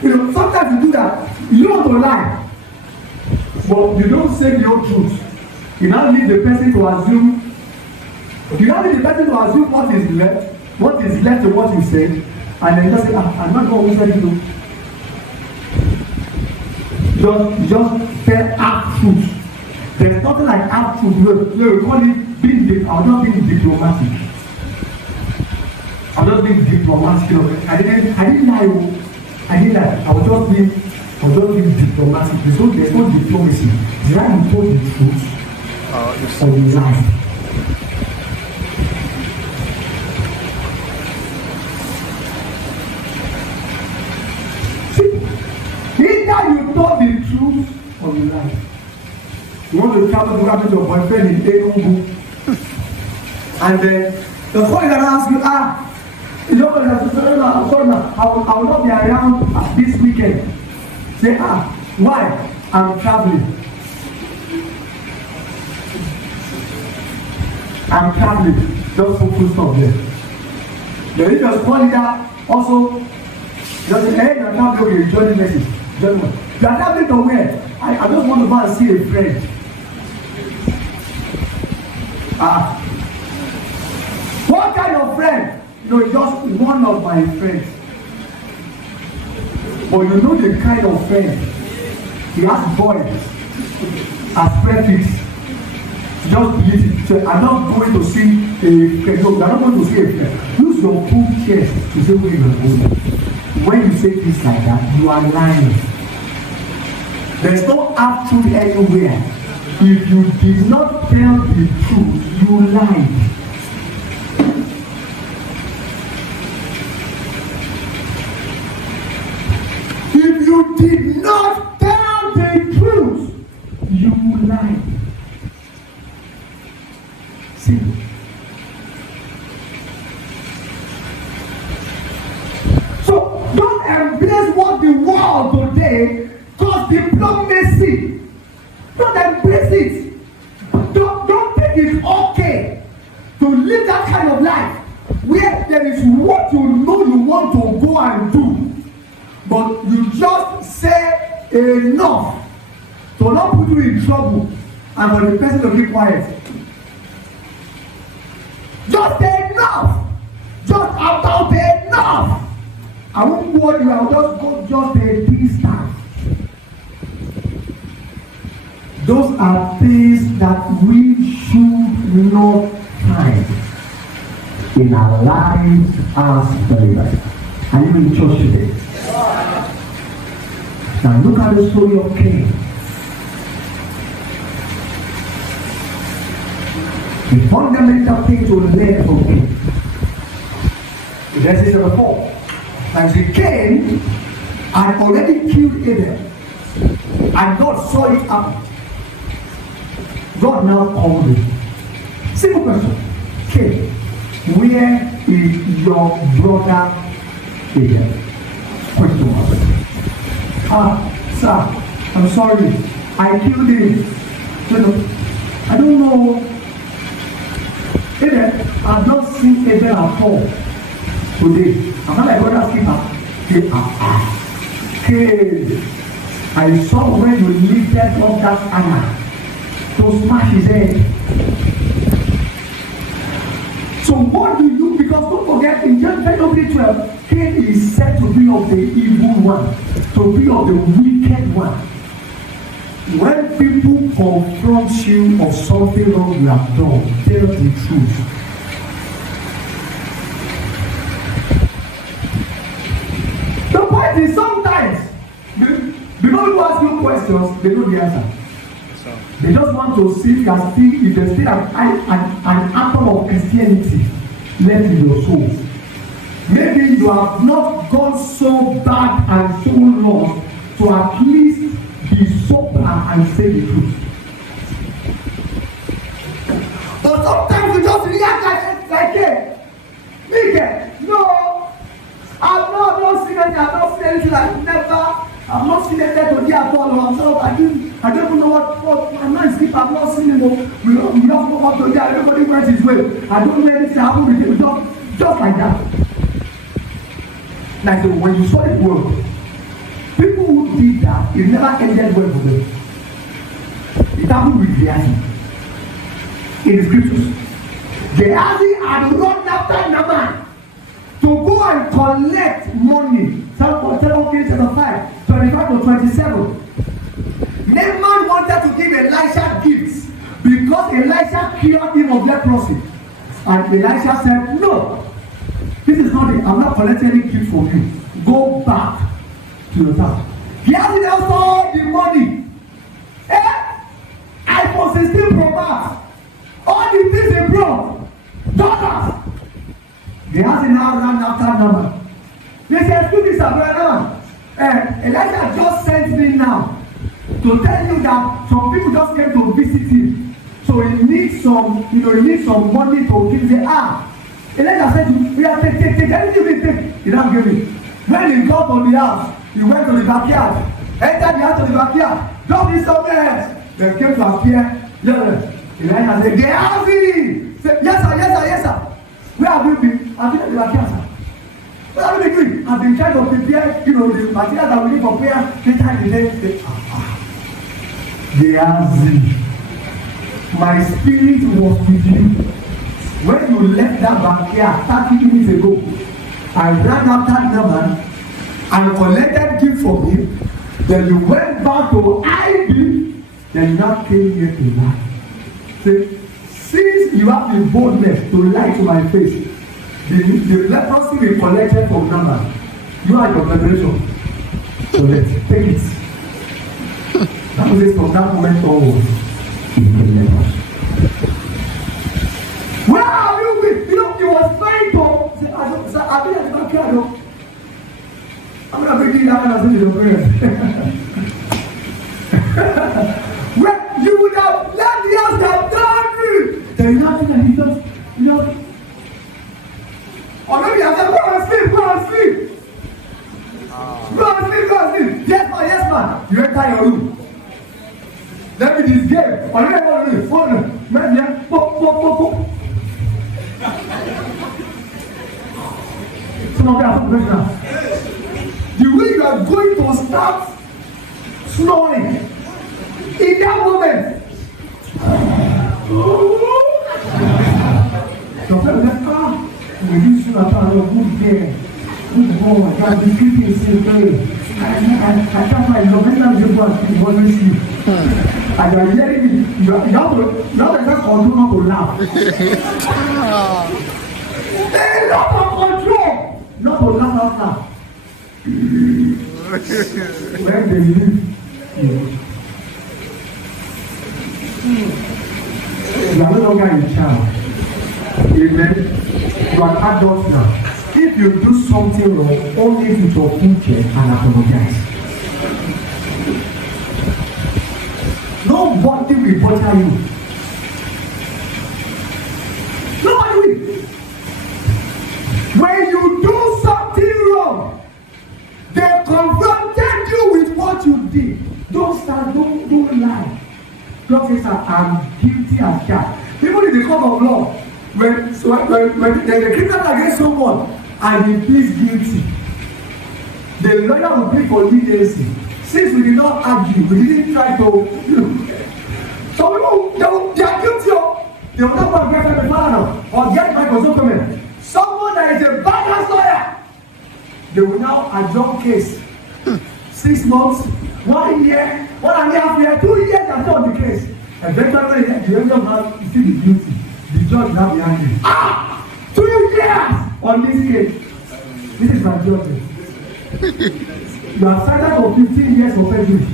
Sometimes you do that. You don't want to lie. but you don't say the whole truth. You now leave the person to assume what is left of what you said, and then just say, I'm not going to say it. Just tell half truth. There's nothing like half truth. We call it being I'm not being diplomatic. I'm not being diplomatic. You know, I didn't lie. I was just being diplomatic. There's no diplomacy. Did I told the truth or the lie? Either you told the truth or you lie. You want to travel to happen to your boyfriend in Enugu, and the phone is ask you, you know, I will not be around this weekend. Say, why? I'm traveling. Just put full stop there. The leaders call leader also just say, hey, you're traveling, okay, join the message. You're traveling to where? I just want to go and see a friend. What kind of friend? You know, just one of my friends. But you know the kind of friend. He has boys as prefix. Just believe it. So I'm not going to see a friend. No, you're not going to see a friend. Use your full chest to say where you're going. When you say things like that, you are lying. There's no half truth anywhere. If you did not tell the truth, you lied. If you did not tell the truth, you lied. See? So don't embrace what the world today calls diplomacy. Don't embrace it. Don't think it's okay to live that kind of life where there is what you know you want to go and do, but you just say enough to not put you in trouble and for the person to keep quiet. Just enough. Just about enough. I won't warn you. I will just a distance. Those are things that we should not find in our lives as believers. Are you in church today? Now look at the story of Cain. The fundamental thing to learn from Cain. Genesis number 4. And the Cain had already killed Abel, and God saw it happen. God now called him. Simple question. Cain, where is your brother Abel? Question mark. Sir, I'm sorry. I killed him. I don't know. Abel, I've not seen Abel at all today. I'm not like brother skipper. Cain, I saw when you lifted up that hammer to smash his head. So what do you, because don't forget in Genesis 12, Cain is said to be of the evil one, to be of the wicked one. When people confront you of something wrong you have done, tell the truth. The point is sometimes, because you ask you questions, they know the answer. They just want to see if there's still an atom of Christianity left in your soul. Maybe you have not gone so bad and so long to at least be sober and say the truth. But sometimes we just react like it. No, I've not seen anything. I've not seen a dead body at all. I don't even know what my mind sleep. I've not seen him. We don't know what to do. Everybody went his way. I don't know anything happen with him. Just like that. Like when you saw it work, people who did that, it never ended well for them. happened with Gehazi in the scriptures. Gehazi had run after Naaman to go and collect money. 2 Kings chapter 5, 25 to 27. Naaman wanted to give Elisha gifts because Elisha cured him of leprosy. And Elisha said, no, this is not it. I'm not collecting any gift from you. Go back to your town. Gehazi now saw the money. iPhone 16 Pro Max. All the things they brought. Dollars. Gehazi now ran after Naaman. They said, excuse me, sir, brother. Elijah just sent me now to tell you that some people just came to visit him. So he needs some, he needs some money to give the Elijah said, we are take anything we take. He don't give it. When he got on the house, he went to the backyard. Entered the house to the backyard. Dropped his somewhere else. They came to appear. Elijah said, Gehazi! Said, yes sir, yes sir, yes sir. Where have you been? I've been in the backyard, sir. What have you been doing? I've been trying to prepare, the material that we need for prayer. Later in the day, Gehazi, my spirit was with you. When you left that backyard 30 minutes ago, I ran after Naaman and collected gift from him. Then you went back to IB, then you now came here to lie. Say, since you have the boldness to lie to my face, the leprosy we collected from Naaman, you are your preparation. So let's take it. That was it from that moment onwards. Where have you been? He was trying to say, I've been at the backyard. I'm not bringing that one as your prayer. Well, you would have let the house have done it. There is nothing that he does, Or maybe I said, go and sleep. Go and sleep. Yes man. You enter your room. Let me this game. Or maybe I want to do this. Maybe pop. Some of you are professional. The way you are going to start snoring in that moment. Some people say, we used to have a good day. Good boy, I can't be sleeping safe. I can't find no better than you want to sleep. And you are hearing it. You have to control not to laugh. A lot of control not to laugh out loud. When they leave you, you are no longer a child. Amen. You are adults now. If you do something wrong, only with your full check and apologize. Nobody will bother you. Nobody will. When you do something wrong, they confronted you with what you did. Don't lie. God says, I'm guilty as charged. Even in the court of law, when the criminal against someone and he pleads guilty, the lawyer will plead for leniency. Since we did not argue, we didn't try to, some people, they are guilty of, they will not go and get the father or get my comment. Someone that is a badass lawyer, they will now adjourn case. 6 months, 1 year, 1.5 years, 2 years after the case. Eventually, the end of that, you see the guilty. The judge now behind you. 2 years on this case. This is my judgment. You are sentenced for 15 years for perjury.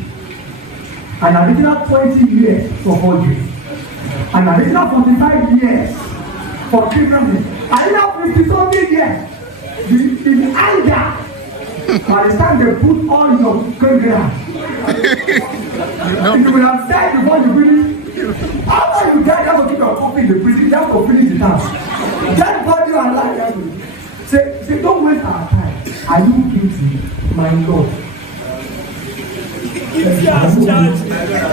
An additional 20 years for forgery. An additional 45 years for criminal. Another 50-something years. In anger. By the time they put on your program, you will have said before you finish. After you die, you have to keep your coffee in the prison. You have to finish the task. That body and life. Say, don't waste our time. Are you guilty, my Lord?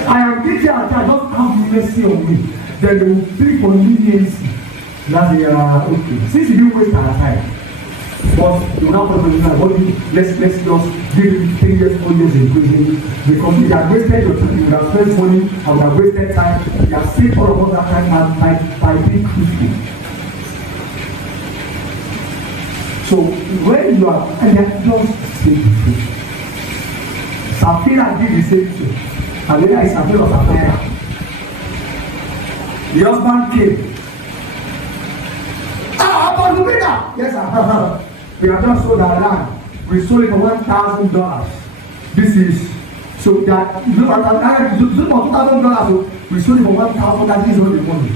I am guilty as charged. Don't have mercy on me. Then they will plead for leniency. That's okay. Since you didn't waste our time, But you now come and say, what do you, let's just give him 3 years, 4 years in prison because you have wasted your time, you have spent money, and you have wasted time, you have saved all of that time by being truthful. So when you are, and just say the truth. Sapphira did the same thing. And later is Sapphira of Sapphira. The husband came. About the winner. Yes, sir. We have just sold our land. We sold it for $1,000. This is so that you know for $2,000. So we sold it for $1,000. That is all the money.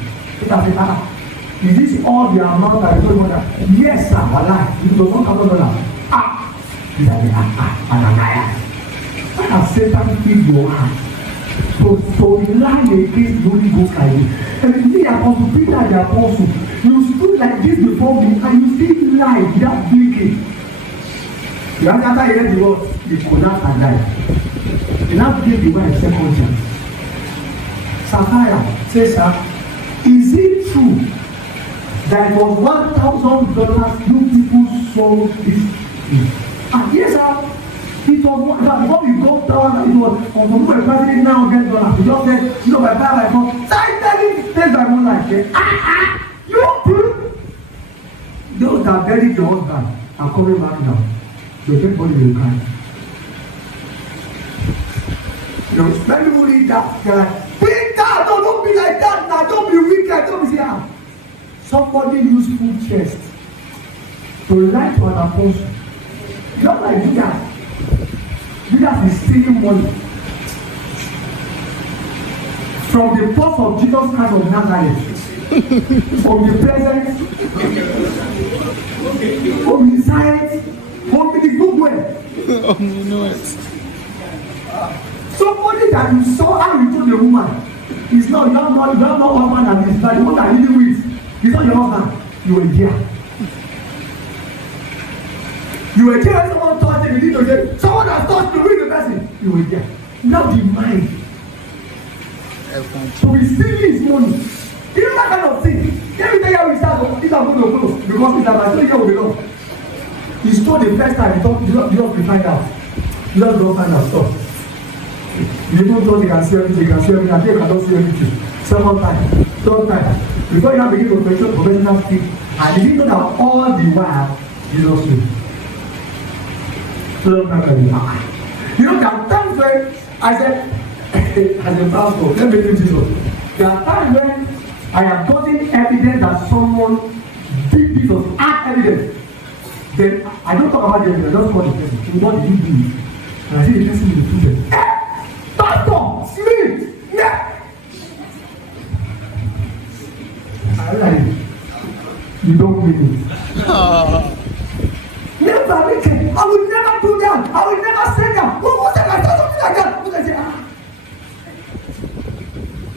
Is this all the amount that I told you? Yes, sir. Allah. It was $1,000. He said, Ananias. Why has Satan filled your heart? To lie against the Holy Ghost like this. And me, Apostle Peter the Apostle, you stood like this before me and you still lie without blinking. You have after you heard the word, you collapse and die. You now give the man a second chance. Sapphira says, sir, is it true that it was $1,000 you people sold this thing? And yes, sir. It was before we go down, it was on the move president now $100. He just said, you know, by power, by force. Start telling things by one life. You people, those that buried your husband are coming back now. So everybody will cry. You know, when people read that, they're like, Peter, don't be like that now. Don't be wicked. Don't be here. Somebody used full chest to lie to an apostle. Not like Judas. Judas is stealing money from the purse of Jesus Christ of Nazareth, from the presence, from his sight, from the good way. Somebody that you saw how you told the woman is not, you don't know what man that is, but the one that you live with is not your husband. You were there. You were there when someone touched it, you need to say, someone has touched me, read the person. You were there. Now the mind. So we steal his money. You know that kind of thing. Every day we start, these are going to close because it's about 3 years ago. He stole the first time, he thought, you don't find out. You don't find out stuff. You don't know they can see everything, and they cannot see everything. Second time, third time. Before you now begin to professional speak, and you didn't know that all the while, Jesus knew. You know, there are times when I said, as a pastor, let me do Jesus. There are times when I have gotten evidence that someone did this or had evidence. Then I don't talk about the evidence, I just call the person. So what did you do? And I see the person in the student. Pastor, spirit, yeah. I realize you don't mean it. Never make it. I will never do that. I will never say that. Who said I said something like that? Who said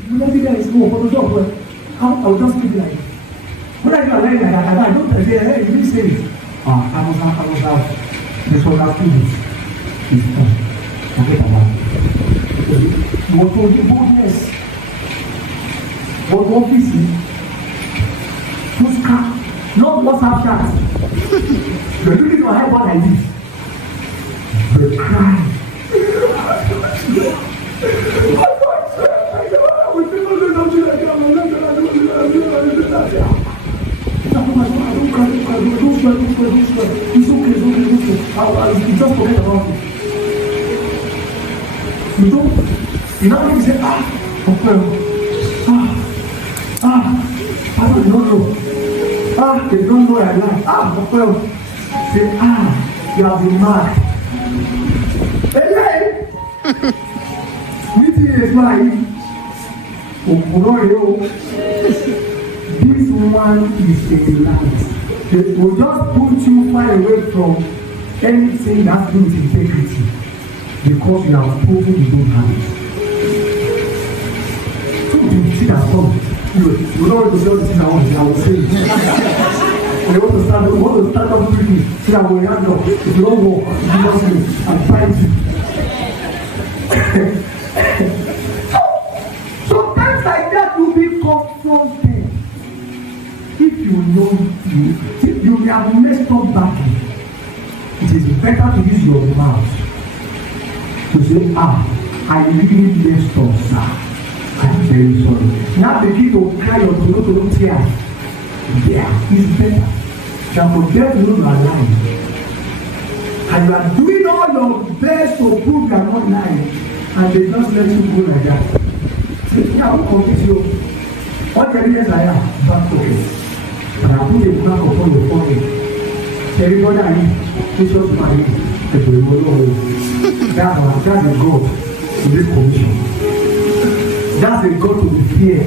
you know, there is no photo. I will just keep it like when I do like that, I don't say, hey, you didn't say it. I was out. This was our students. It's fun. Forget about it. What was the boldness? What was this? Who's car? Not WhatsApp chat. You're looking for help like this. They cry. It's okay. You just forget about it. You don't. You know you say, I don't know. They don't know I like. Say, you have been mad. Hey, meeting is like, this one is a light. It will just put you far away from anything that has to do with integrity because you have proven you don't have it. So you see that song. You don't want to tell the thing I will say it. You want to stand up quickly so that when you have your, if you don't walk, you just move and fight it. Sometimes like that will be confronted. If you know you have messed up badly, is better to use your mouth to say, I really messed up, sir. I'm very sorry. Now begin to cry your tono tears. Yeah, it's better than for them to know you are lying. And you are doing all your best to prove you are not lying, and they just let you go like that. Say, yeah, who convince you? What the evidence I have? Back to it. And I put a mark upon your forehead. Everybody I need, Jesus Marie, that's a God in this commission. That's a God to be feared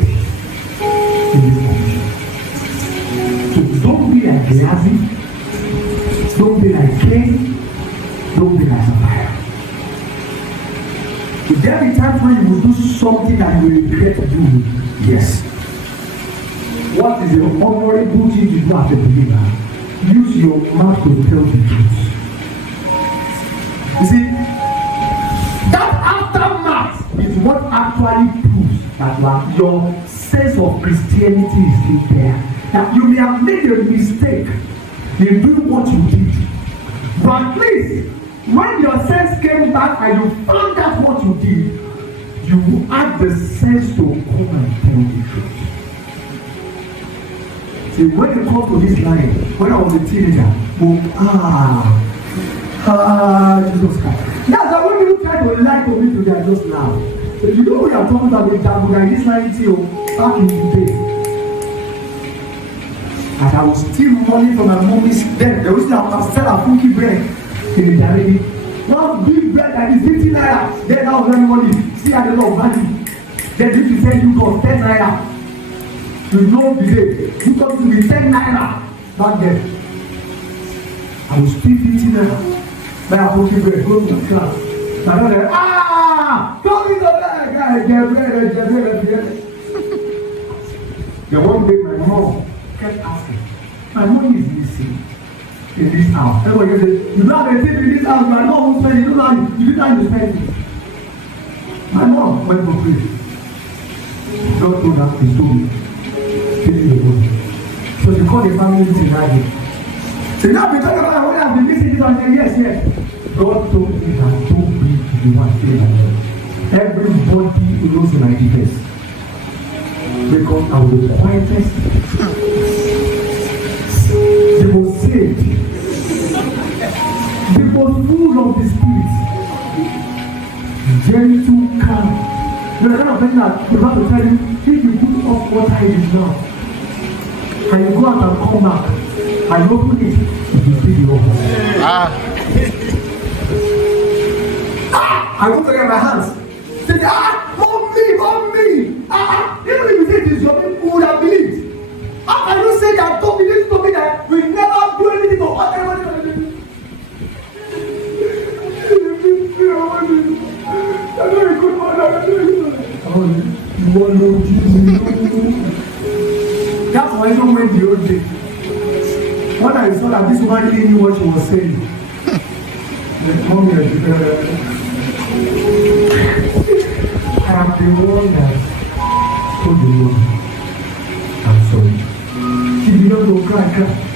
in this commission. So don't be like Gehazi, don't be like Cain, don't be like Sapphira. If there be times when you will do something that you will regret doing, yes. What is the honorable thing to do as a believer? Use your mouth to tell the truth. You see, that aftermath is what actually proves that your sense of Christianity is still there. That you may have made a mistake in doing what you did, but at least when your sense came back and you found out what you did, you had the sense to come and tell the truth. See, when it comes to this line, when I was a teenager, Jesus Christ. That's why when you try to lie to me today, just now. So you know we are talking about the devil and this line till back in the day. And I was still money from my mommy's then. They used to have sell a cookie bread in the Jalebi. One big bread that is 50 naira. Then now everybody see at the lot of value. They used to sell you for 10 naira. You know the day. You come to be 10 naira back then. I was still 50 naira. Buy a cookie bread, go to the class. My brother, come in the guy, get bread. The one day my mom kept asking, my mom is missing in this house. Everybody said, you don't have a thing in this house, my mom won't spend it, you don't have to spend it. My mom went for free. God told her the story. So she called the family meeting that day. So now we talk about when I've been missing this one. Yes. God told me that don't be the one saying that. Everybody knows my defense. Because I was the quietest. They were saved. They were full of the Spirit. Gentle, calm. The kind of thing that you have to tell you, if you put off water in his mouth, and you go out and come back, and you open it, you will see the water. I go to get my hands. Say, mommy. Even if you say this, your people would have believed. How can you say that told me that we never do anything for whatever? That's why I don't went the old day. When I saw that this woman didn't know what she was saying, I am the one that told the woman, I'm sorry. She did not go cry.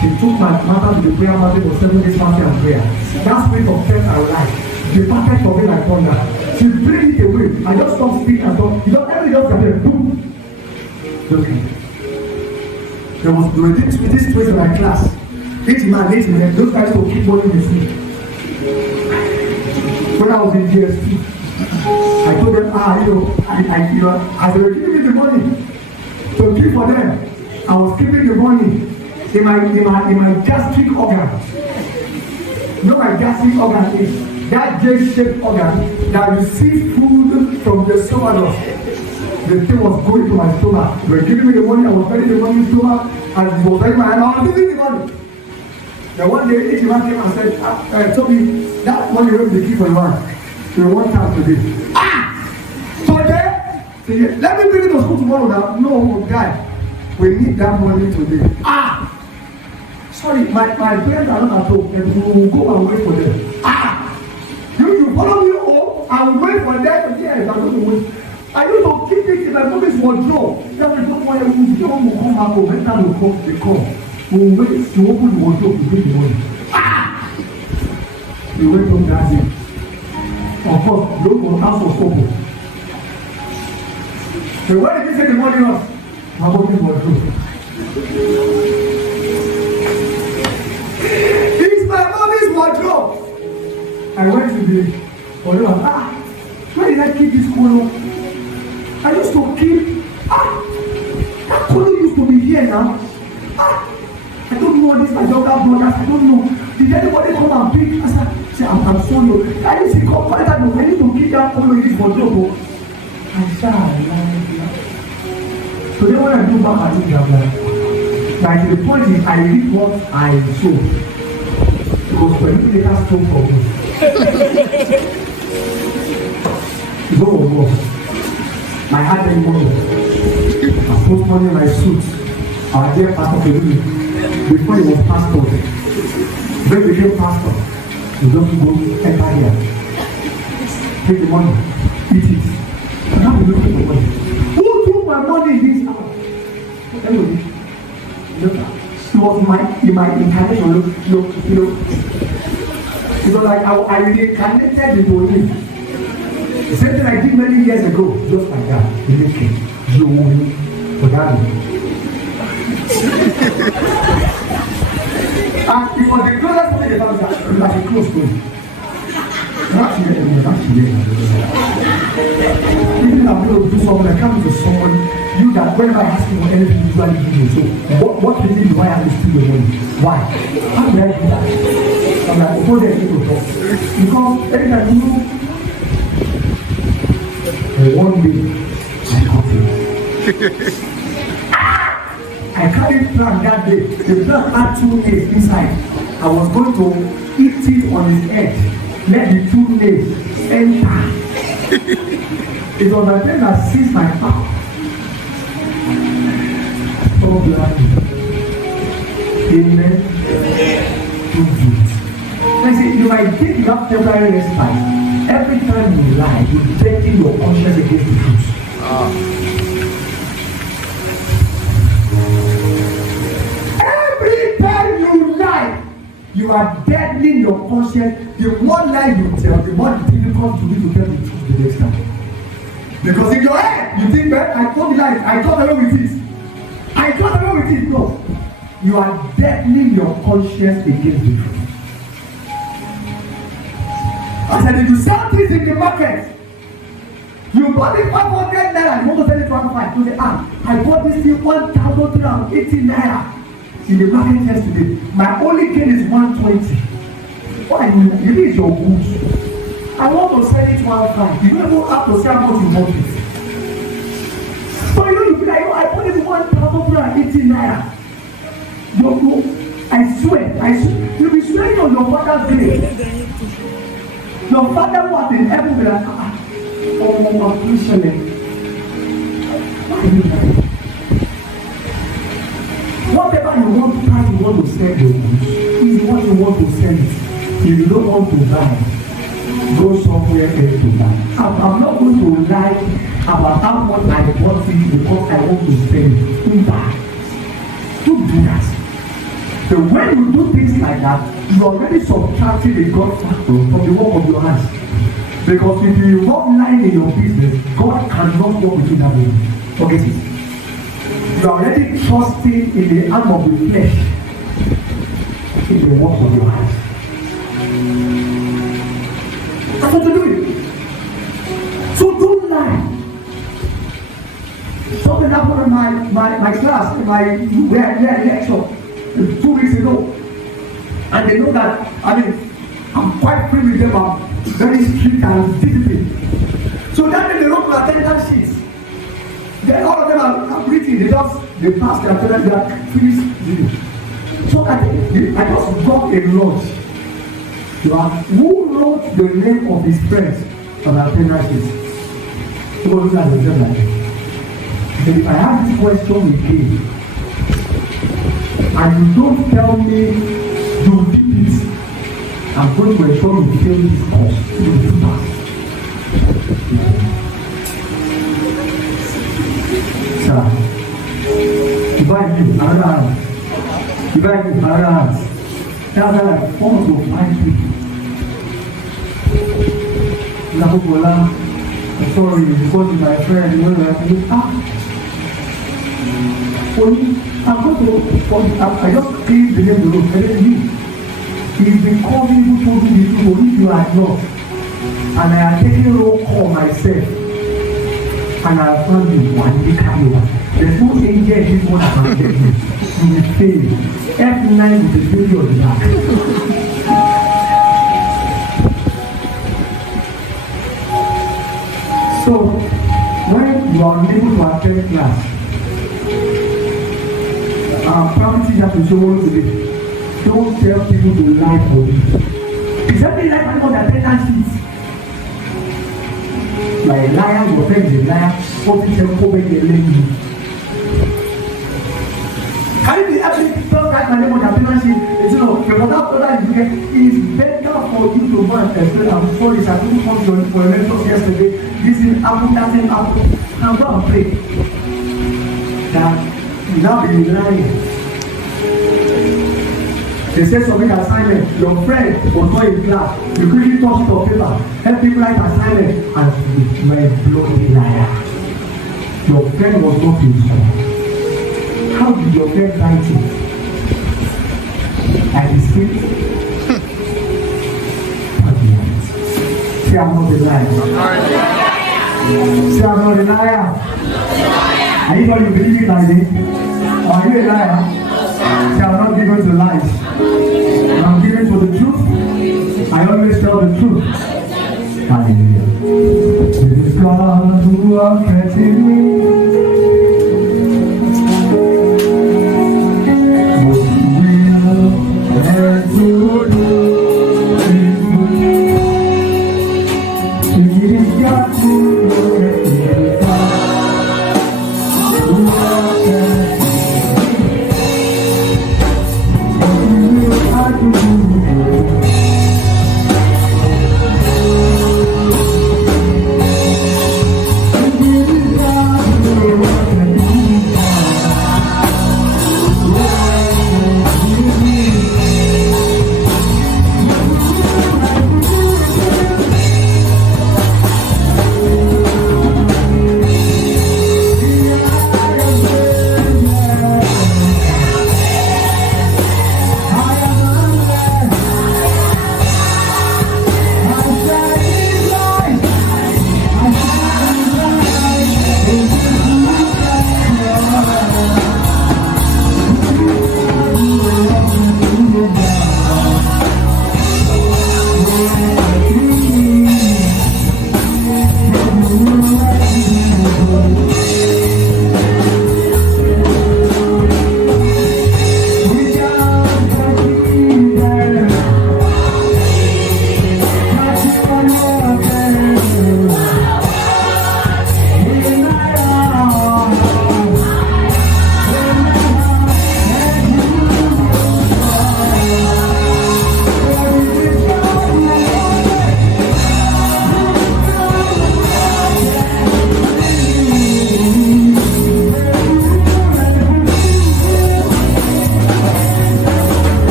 She took my mother to the prayer mountain for 7 days fasting and prayer. That spirit of death and life departed from me like thunder. She prayed it away. I just stopped speaking and thought, everything just happened. Boom. Okay. There was this place in my class. Each man, those guys will keep money with me. When I was in GST, I told them, as they were giving me the money to keep for them, I was keeping the money in my gastric organ. You know my gastric organ is that J-shaped organ that receives food from the stomach. The thing was going to my stomach. They were giving me the money, I was getting the money in the stomach, and it was like my hand, I was giving the money. Then one day, each man came and said, told me, that money will be keep for you one. You want time today. So then, let me bring it to school tomorrow now. No, guy, we need that money today. Sorry, my parents are not at home, and we will go and wait for them. You follow me home and wait for them. Yes, I'm going to wait. I used to keep it in my mommy's wardrobe. That is not why we will come back home. Next time we come, they come. We will wait to open the wardrobe to bring the money. we went home that day. Of course, the house was open. So when did you say the money was? My body was true. It's my mommy's wardrobe. I went to the wardrobe. Where did I keep this polo? I used to keep. That polo used to be here now. I don't know this, my younger brothers. I don't know. Did anybody come and pick? I said, I'm sorry. I need to come find that. I need to keep that polo in this wardrobe. I said, so then when I go back, I think I'm like the point is, I read what I saw. Because when you later stole from me, it's all over. My heart and money. I put money in my suit. Our dear pastor Pelumi, before he was pastor, when he became pastor, he just go enter here, take the money, eat it. Now he looking for money. Who took my money in this house? Anyway, it was my incarnation. Look. It was like I reincarnated into him. The same thing I did many years ago, just like that. He came. You will forget me. And it was the closest thing they found that it was like a close friend. Not today. Even if I'm going to do something, I come to someone, you that whenever I ask you for anything, you usually give me. So, what reason do I have to steal your money? Why? How do I do that? I'm like, before they need to talk. Because every time you know, one day, I got it. I carried plan that day. The plan had 2 days inside. I was going to eat it on his head. Let the 2 days enter. It was my friend that seized my power. So glad. Amen. Too good. I say, you might think you have temporary respite. Every time you lie, you're taking your conscience against the truth. Every time you lie, you are deadening your conscience. The more lie you tell, the more difficult to be to tell the truth the next time. Because in your head, you think, well, I told the lie, I got away with it. I got away with it. No. You are deadening your conscience against the truth. I said, if you sell things in the market, you bought it 500 naira, you want to sell it 1,500. You say, I bought this thing 1,380 naira in the market yesterday. My only gain is 120. Why? You need your goods. I want to sell it 1,500. You don't even have to say how much you want it. So you know, you be like, I bought it 1,380 naira. I swear, you'll be swearing on your father's day. Your father was in heaven with like, oh, appreciate. Whatever you want to try, you want to sell your goods, is what you want to sell it. If you don't want to buy, go somewhere else to buy. I'm not going to lie about how much I bought it because I want to sell it. Don't buy. Don't do that. So when you do things like that, you are already subtracting the God factor from the work of your hands. Because if you involve lying in your business, God cannot work with you that way. Forget it. You are already trusting in the arm of the flesh in the work of your hands. That's what to do. So don't lie. Something happened in my class, in my lecture 2 weeks ago. And they know that, I'm quite free with them. I'm very strict and disciplined. So that day they wrote my attendance sheets. Then all of them are greeting. They pass their attendance, they are finished reading. So I just got a lunch. Who wrote the name of his friends on the attendance sheet? So look at the job like that. If I have this question again, and you don't tell me you did it, I'm going to ensure you fail this course. You will do that. Sir, if I do another hand, if I do another hand, that's like 4 to 5 people. Napopola, sorry, because my friend, you know, I just clean the name of the road, and then you. It's been calling who told me the truth, if you are not. And I have taken roll call myself. And I have found you one day carry one. There's no angel in this one that can get you. You will fail. F9 with the baby on the back. So, when you are unable to attend class, private teachers will show you today. Don't tell people to lie for you. Is every life on the attendance sheet? You are a liar, your friend is a liar, what you tell people they lay you. Can you be actually tell that my name on the attendance sheet? You know, the without that you get, it is better for you to go and explain. I'm sorry, I couldn't come to for a lecture yesterday. This is happened, that thing happened. Now go and pray. That you now be lying. They say submit assignment, your friend was not in class, you quickly touch it on paper, help people write assignment, and you were a bloody liar. Your friend was not in school. How did your friend write it? Like the script? Say I'm not a liar. Say I'm not a liar. Are you going to believe it like this? Or are you a liar? Say I'm not given to lies. I'm given for the truth. I always tell the truth. Hallelujah. It is God who worketh in me. Both will and to do His will. It is God who worketh in me. Who worketh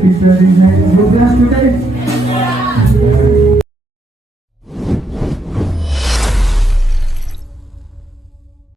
He said, "You're blessed today."